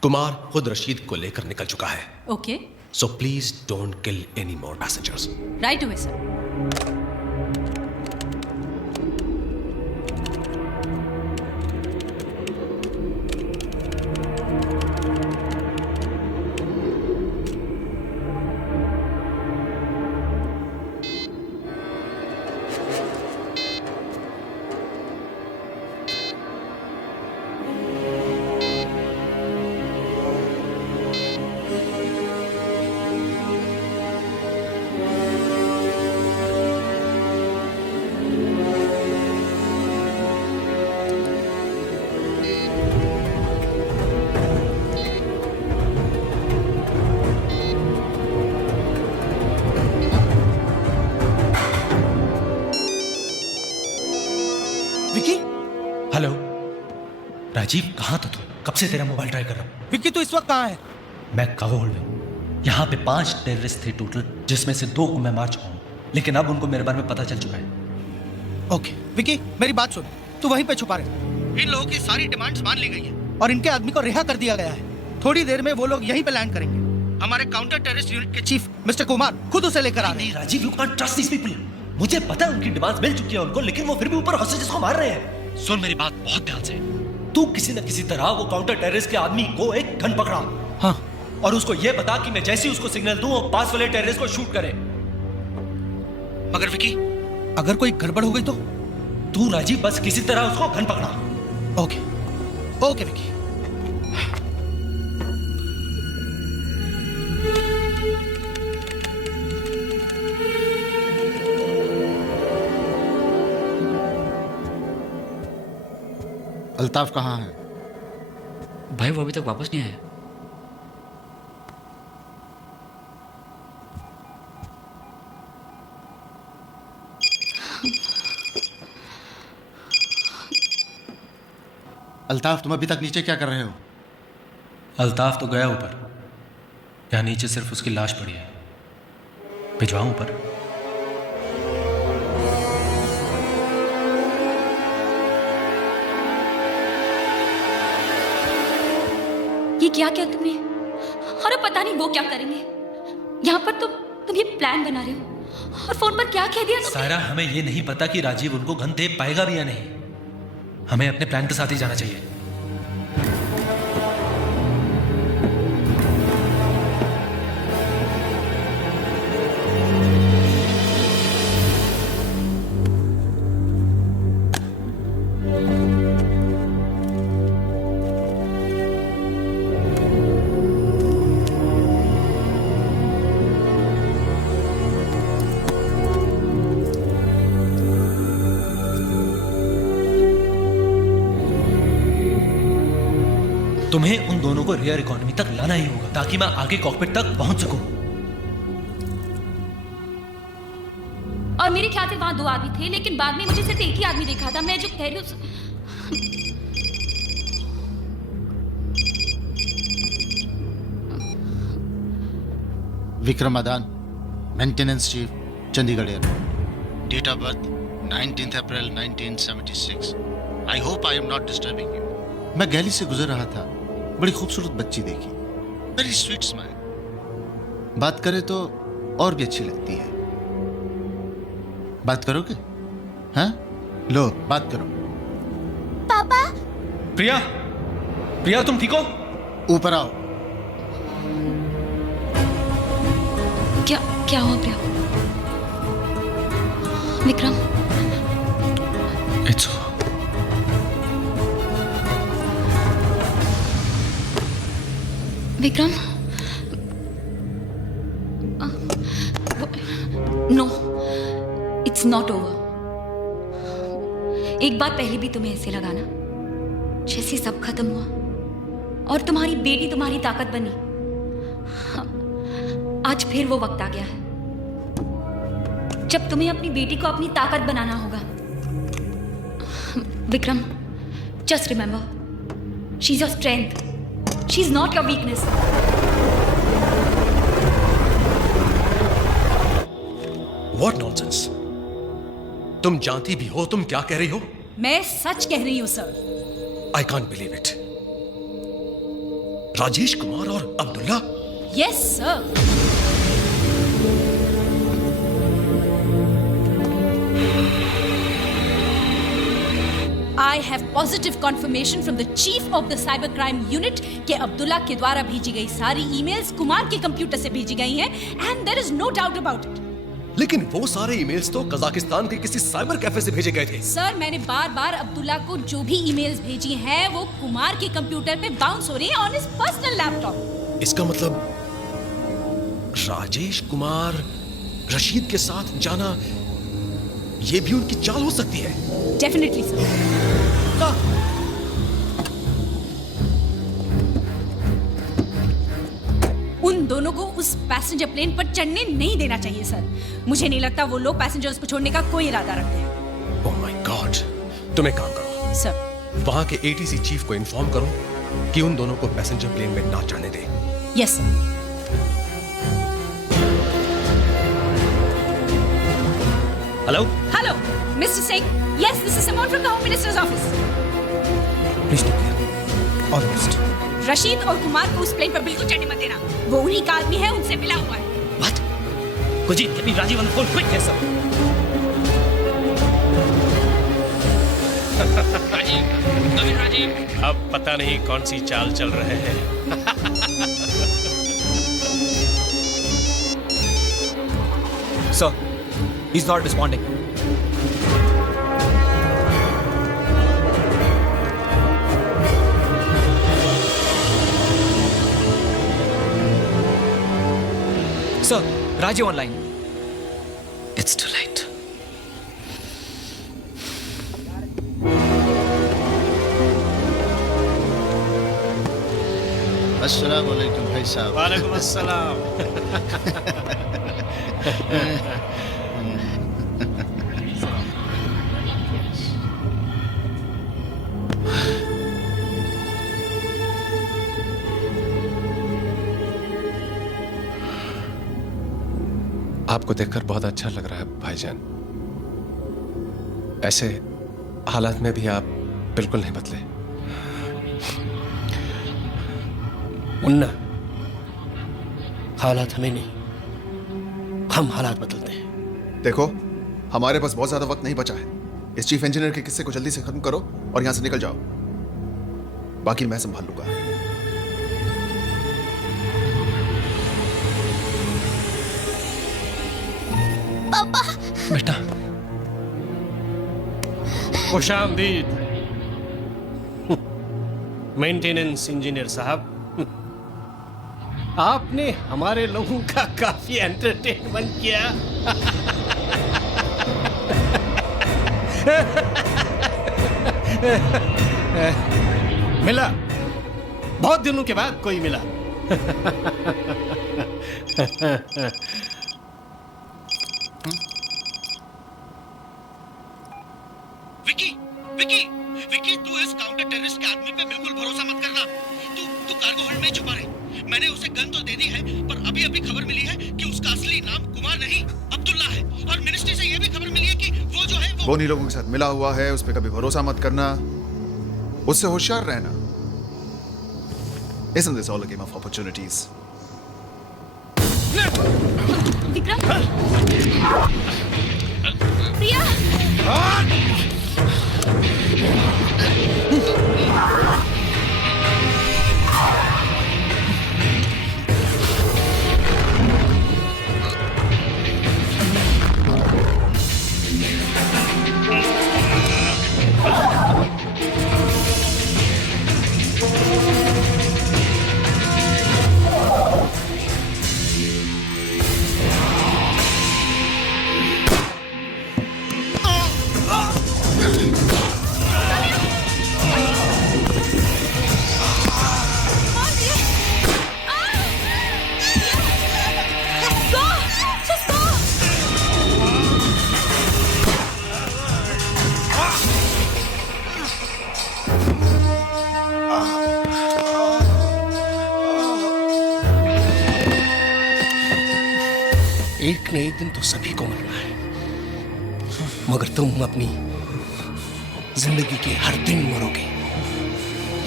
कुमार खुद रशीद को लेकर निकल चुका है। Okay. So please don't kill any more passengers. Right away sir. Vicky, hello Rajeev, कहाँ था तू? कब से तेरा मोबाइल ट्राई कर रहा हूँ। विकी, तू इस वक्त कहाँ है? मैं काबुल में। यहाँ पे 5 टेररिस्ट थे टोटल, जिसमें से 2 को मैं मार चुका हूँ, लेकिन अब उनको मेरे बारे में पता चल चुका है। ओके विकी, मेरी बात सुन, तू वहीं पे छुपा रहे। इन लोगों की सारी डिमांड्स मान ली गई है और इनके आदमी को रिहा कर दिया गया है। थोड़ी देर में वो लोग यहीं पे लैंड करेंगे। हमारे काउंटर टेररिस्ट यूनिट के चीफ मिस्टर कुमार खुद उसे लेकर आ रहे हैं। Rajeev, you can't trust these people. मुझे पता है उनकी डिमांड्स मिल चुकी है उनको, लेकिन वो फिर भी ऊपर हॉस्टेजेस को मार रहे हैं। सुन मेरी बात बहुत ध्यान से, तू किसी न किसी तरह वो काउंटर टेररिस्ट के आदमी को एक गन पकड़ा। हाँ। और उसको ये बता कि मैं जैसे ही उसको सिग्नल दूं वो पास वाले टेररिस्ट को शूट करे। मगर विकी, अगर कोई गड़बड़ हो गई तो? तू राजीव बस किसी तरह उसको गन पकड़ा। Okay okay Vicky. अल्ताफ कहाँ है? भाई वो अभी तक वापस नहीं आया। अल्ताफ, तुम अभी तक नीचे क्या कर रहे हो? अल्ताफ तो गया ऊपर, यहाँ नीचे सिर्फ उसकी लाश पड़ी है। भिजवाऊं ऊपर? ये क्या किया तुमने? और अब पता नहीं वो क्या करेंगे। यहाँ पर तुम ये प्लान बना रहे हो और फोन पर क्या कह दिया तुमने? सारा, हमें ये नहीं पता कि राजीव उनको गन दे पाएगा भी या नहीं। हमें अपने प्लान के साथ ही जाना चाहिए। तुम्हें उन दोनों को रियर इकोनॉमी तक लाना ही होगा ताकि मैं आगे कॉकपिट तक पहुंच सकूं। और मेरे ख्याल से वहां 2 आदमी थे, लेकिन बाद में मुझे सिर्फ एक ही आदमी दिखा था। मैं जो कह रही हूँ Vikram Adan, maintenance chief, Chandigarh airport. Date of birth 19 April 1976। I hope I am not disturbing you. मैं गैली से गुजर रहा था, बड़ी खूबसूरत बच्ची देखी, वेरी स्वीट स्माइल। बात करे तो और भी अच्छी लगती है। बात करोगे? हाँ, लो बात करो। पापा। प्रिया, प्रिया तुम ठीक हो? ऊपर आओ। क्या हुआ Priya? Vikram, it's Vikram, no, it's not over. एक बात पहले भी तुम्हें ऐसे लगा ना, जैसे सब खत्म हुआ और तुम्हारी बेटी तुम्हारी ताकत बनी। आज फिर वो वक्त आ गया है जब तुम्हें अपनी बेटी को अपनी ताकत बनाना होगा। Vikram, just remember, she's your strength. She's not your weakness. What nonsense? तुम जानती भी हो तुम क्या कह रही हो? मैं सच कह रही हूं sir. I can't believe it. Rajesh Kumar और Abdullah? Yes sir. I have positive confirmation from the chief of the cybercrime unit कि अब्दुल्ला के द्वारा भेजी गई सारी ईमेल्स कुमार के कंप्यूटर से भेजी गई हैं and there is no doubt about it. लेकिन वो सारे ईमेल्स तो कजाकिस्तान के किसी साइबर कैफे से भेजे गए थे। सर मैंने बार-बार अब्दुल्ला को जो भी ईमेल्स भेजी हैं वो कुमार के कंप्यूटर पे बाउंस हो रही हैं ऑन हिज पर्सनल लैपटॉप। इसका मतलब राजेश कुमार रशीद के साथ जाना ये भी उनकी चाल हो सकती है। Definitely sir. उन दोनों को उस पैसेंजर प्लेन पर चढ़ने नहीं देना चाहिए सर। मुझे नहीं लगता वो लोग पैसेंजर्स को छोड़ने का कोई इरादा रखते हैं। ओह माय गॉड, तुम एक काम करो सर, वहां के एटीसी चीफ को इन्फॉर्म करो कि उन दोनों को पैसेंजर प्लेन में ना चढ़ने दे। Yes sir. Hello hello mister Singh, yes this is Simon from the home minister's office. Please take care. All the best. Rashid और कुमार को उस प्लेन पर बिल्कुल चढ़ने मत देना। वो उन्हीं का आदमी है, उनसे मिला हुआ है। What? Gurjeet, get me Rajiv on the phone quick. Yes, sir. Rajiv, नवीन राजीव। अब पता नहीं कौन सी चाल चल रहे हैं। Sir, he's not responding. Sir, Rajiv online. It's too late. अस्सलाम वालेकुम भाई साहब। वालेकुम अस्सलाम। आपको देखकर बहुत अच्छा लग रहा है भाईजान। ऐसे हालात में भी आप बिल्कुल नहीं बदले। मुन्ना, हालात हमें नहीं, हम हालात बदलते हैं। देखो, हमारे पास बहुत ज्यादा वक्त नहीं बचा है। इस चीफ इंजीनियर के किस्से को जल्दी से खत्म करो और यहां से निकल जाओ। बाकी मैं संभाल लूंगा। पापा। बेटा, खुशामदीद मेंटेनेंस इंजीनियर साहब। आपने हमारे लोगों का काफी एंटरटेनमेंट किया। मिला, बहुत दिनों के बाद कोई मिला। विकी, विकी, विकी, तू इस काउंटर टेररिस्ट के आदमी पे बिल्कुल भरोसा मत करना। तू कार्गो होल्ड में छुपा रहे। मैंने उसे गन तो दे दी है, पर अभी अभी खबर मिली है कि उसका असली नाम कुमार नहीं अब्दुल्ला है। और मिनिस्ट्री से यह भी खबर मिली है कि वो जो है वो उन्हीं लोगों के साथ मिला हुआ है। उस पर कभी भरोसा मत करना, उससे होशियार रहना। Isn't this all a game of opportunities? Vikram, प्रिया। एक न एक दिन तो सभी को मरना है, मगर तुम अपनी जिंदगी के हर दिन मरोगे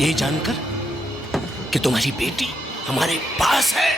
ये जानकर कि तुम्हारी बेटी हमारे पास है।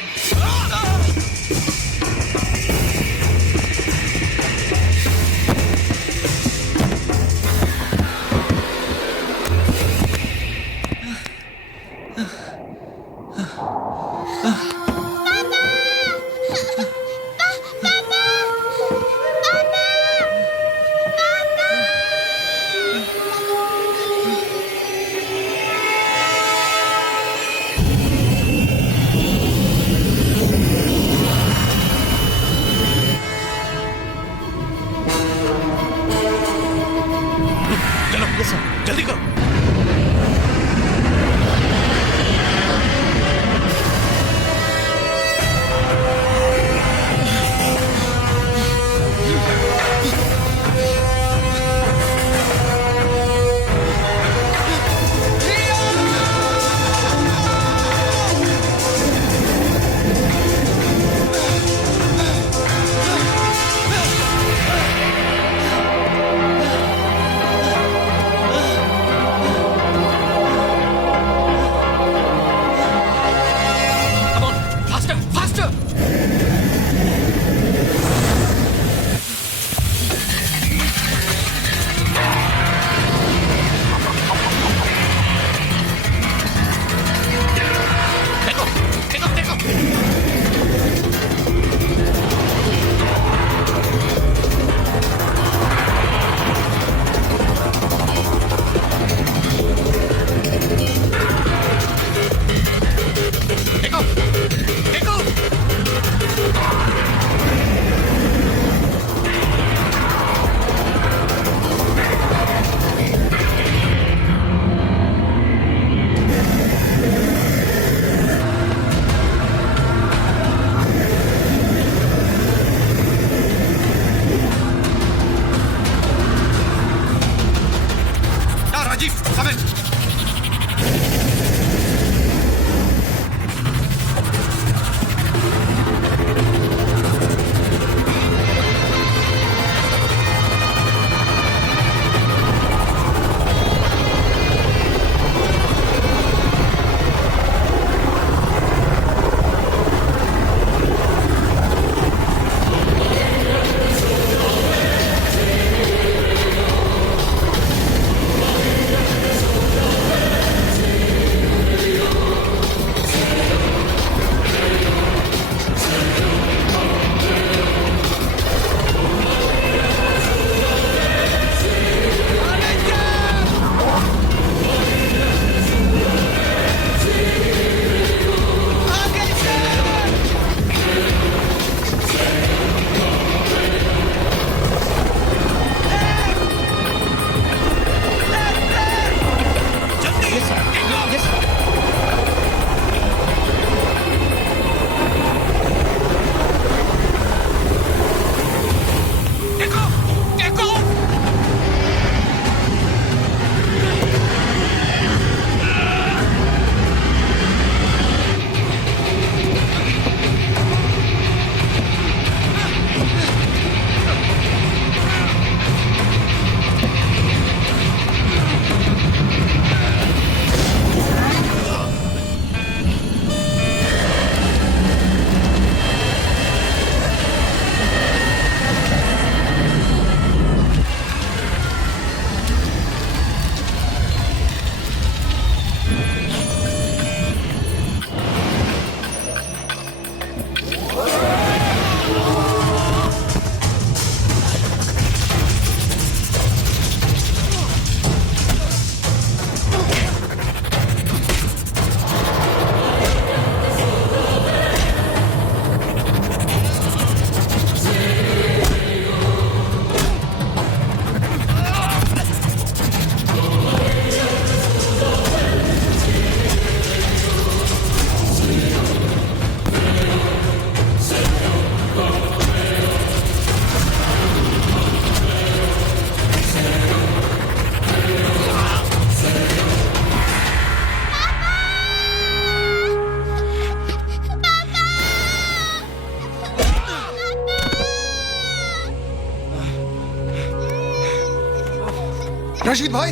रशीद भाई,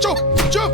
चुप चुप।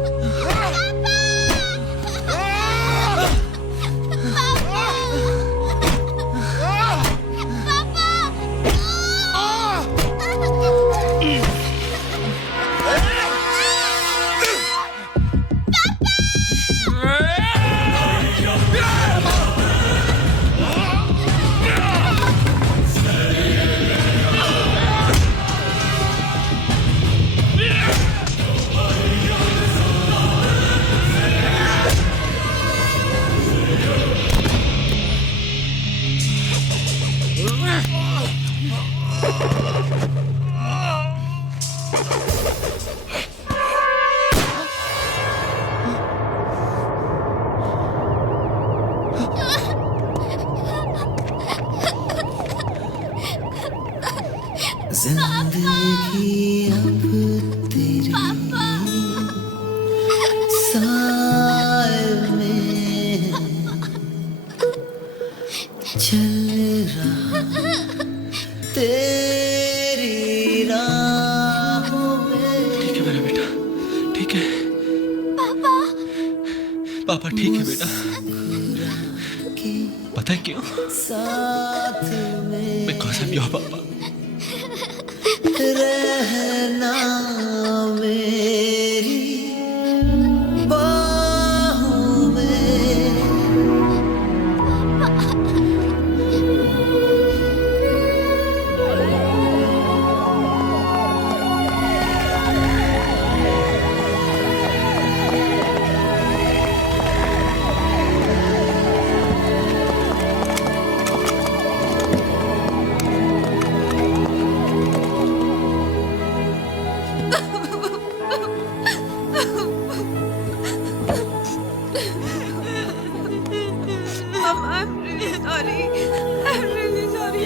जिंदगी अब तेरी साए में चल रहा तेरी राहों में। ठीक है मेरा बेटा, ठीक है पापा। पापा ठीक है बेटा। पता है क्यों? साथ में Because I'm your papa. रहना मेरी बाहों में। I'm really sorry. I'm really sorry,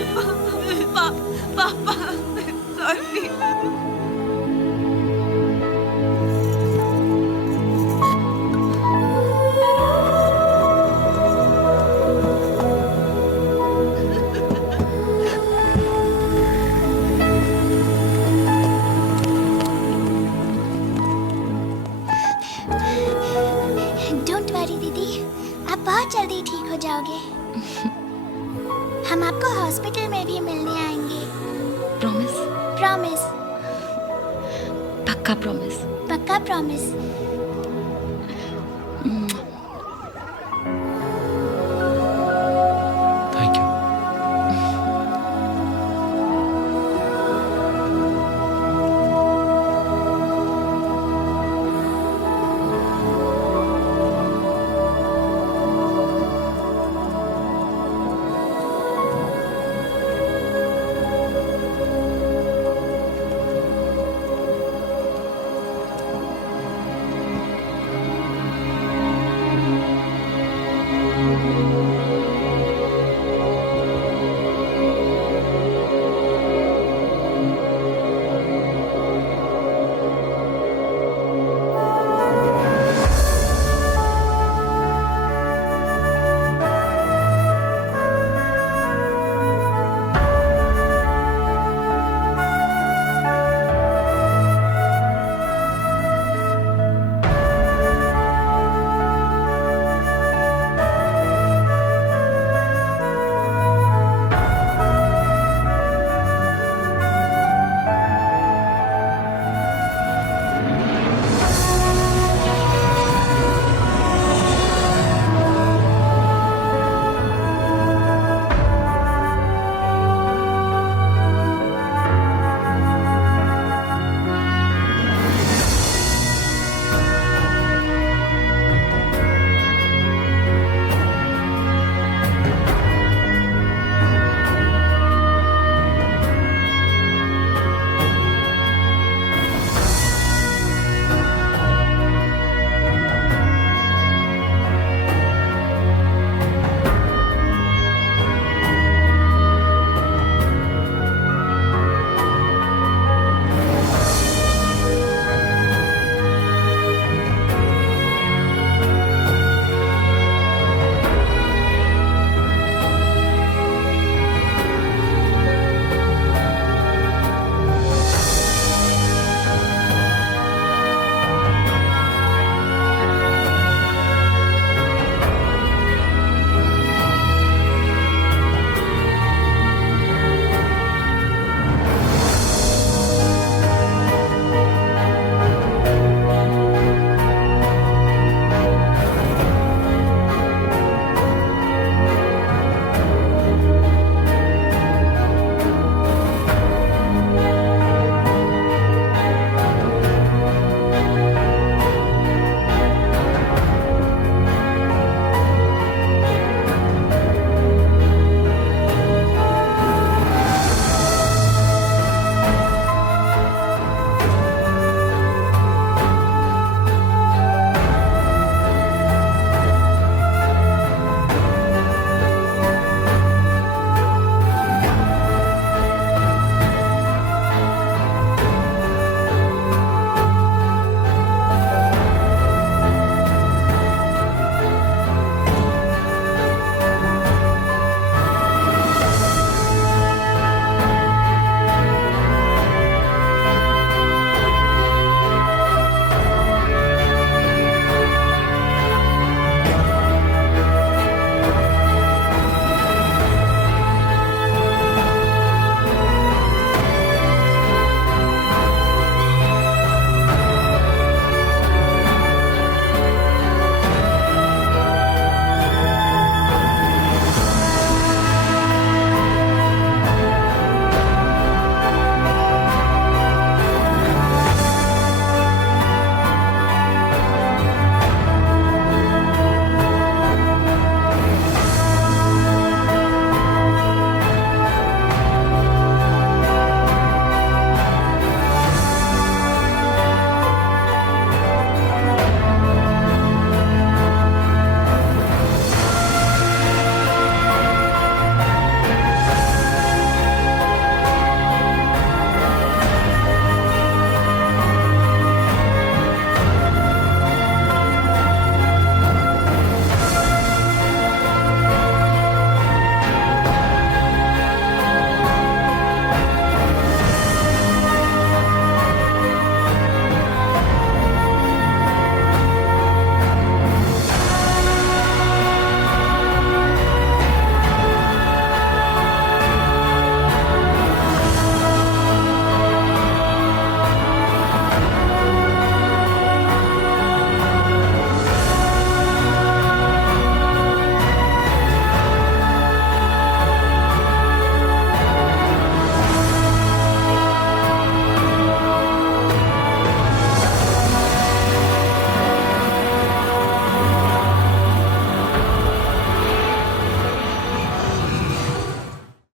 Papa. Sorry. Don't worry दीदी, आप बहुत जल्दी ठीक हो जाओगे। हम आपको हॉस्पिटल में भी मिलने आएंगे। प्रॉमिस? प्रॉमिस। पक्का प्रॉमिस? पक्का प्रॉमिस।